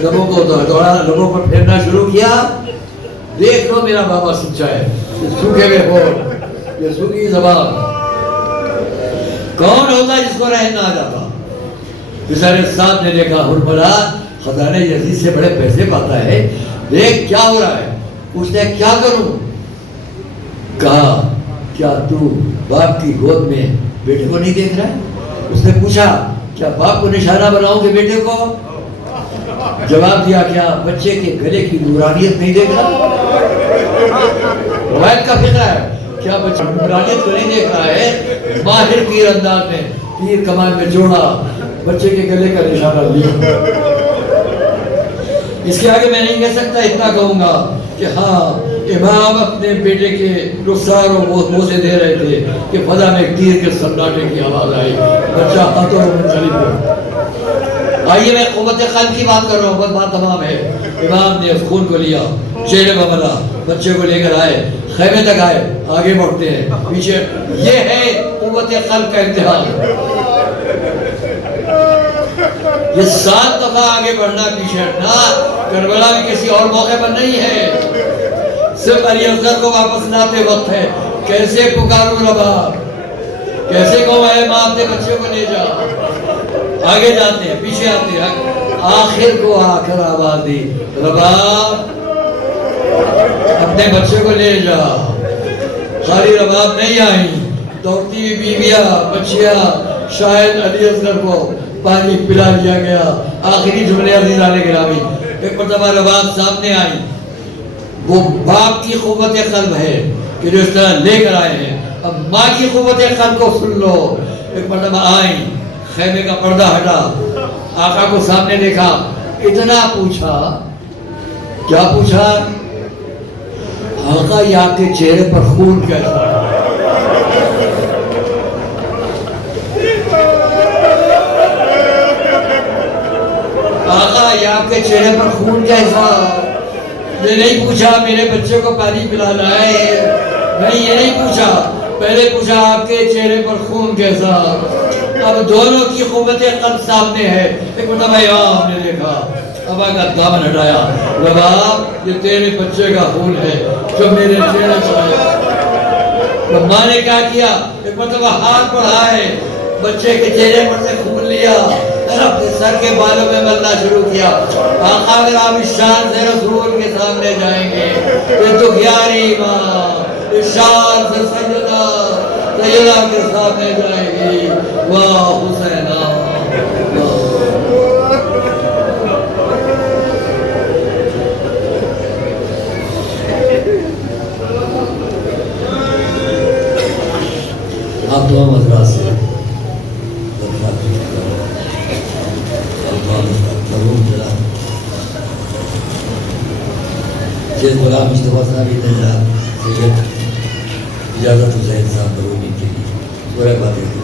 لبوں کو دوڑا، لبوں پر پھیرنا شروع کیا۔ دیکھ لو میرا بابا سچا ہے، یہ سوکھے ہوئے ہو، یہ سوکھی زبان۔ کون ہوتا جس کو رہن نہ آ جاتا؟ بسارے صاحب نے دیکھا حرملا خزانہ یزید سے بڑے پیسے پاتا ہے، دیکھ کیا ہو رہا ہے، پوچھتے ہیں کیا کروں؟ کہا کیا تو باپ کی گود میں بیٹے کو نہیں دیکھ رہا ہے؟ اس نے پوچھا کیا باپ کو نشانہ بناؤں کہ بیٹے کو؟ جواب دیا کیا بچے کے گلے کی نورانیت نہیں دیکھ رہا؟ روایت کا فقہ ہے، کیا بچہ نورانیت کو نہیں دیکھ رہا ہے؟ ماہر تیر انداز میں تیر کمان میں جوڑا، بچے کے گلے کا نشانہ لیا۔ اس کے آگے میں نہیں کہہ سکتا، اتنا کہوں گا کہ ہاں امام اپنے بیٹے کے رخسار و منہ سے دے رہے تھے کہ فضا میں تیر کے سناٹے کی آواز آئی، بچہ ہاتھوں میں منسلک ہو۔ آئیے میں قوت قلب کی بات کر رہا ہوں، بس بات تمام ہے۔ امام نے اس خون کو لیا، چہرے پر ملا، بچے کو لے کر آئے، خیمے تک آئے، آگے بڑھتے ہیں پیچھے، یہ ہے قوت قلب کا امتحان۔ یہ 7 دفعہ آگے بڑھنا پیچھے ہٹنا کربلا میں کسی اور موقع پر نہیں ہے، صرف علی اصغر کو واپس لاتے وقت ہے۔ کیسے پکاروں ربا، کیسے کہوں اے ماں اپنے بچے کو لے جا۔ آگے جاتے ہیں، پیچھے آتے ہیں، آخر کو آ کر آواز دی، رباب اپنے بچے کو لے جا۔ خالی رباب نہیں آئی، دوڑتی ہوئی بیویاں، بچیاں، شاید علی اصغر کو پانی پلا لیا گیا۔ آخری جملے عزیزان گرامی، ایک مرتبہ رباب سامنے آئی، وہ باپ کی قوت قلب ہے کہ جو اس طرح لے کر آئے ہیں۔ اب ماں کی قوت قلب کو سن لو۔ ایک مرتبہ آئیں، خیمے کا پردہ ہٹا، آقا کو سامنے دیکھا، اتنا پوچھا، کیا پوچھا؟ آقا یہ آپ کے چہرے پر خون کیسا ہے؟ آقا یہ آپ کے چہرے پر خون کیسا؟ یہ نہیں پوچھا میرے بچے کو پانی پلانا ہے، نہیں یہ نہیں پوچھا، پہلے پوچھا آپ کے چہرے پر خون کیسا؟ اب دونوں کی قوت قلب سامنے ہے۔ ایک مرتبہ امام نے دیکھا، ابا کا دامن ہٹایا، رباب یہ تیرے بچے کا خون ہے جو میرے چہرے پر ہے۔ ماں نے کیا کیا؟ ایک مرتبہ ہاتھ بڑھائے، بچے کے چہرے پر سے خون لیا، اپنے سر کے بالوں میں ملنا شروع کیا۔ آقا اگر آپ اس شان سے رسول کے سامنے جائیں گے، یہ دکھیاری ماں اس شان سے سیدہ کے سامنے جائے گی، واہ حسینہ۔ آپ دعا مذرات سے جس غلام مصطفیٰ صاحب اتنے سید اجازت حسین صاحب برومی کے لیے سورہ فاتحہ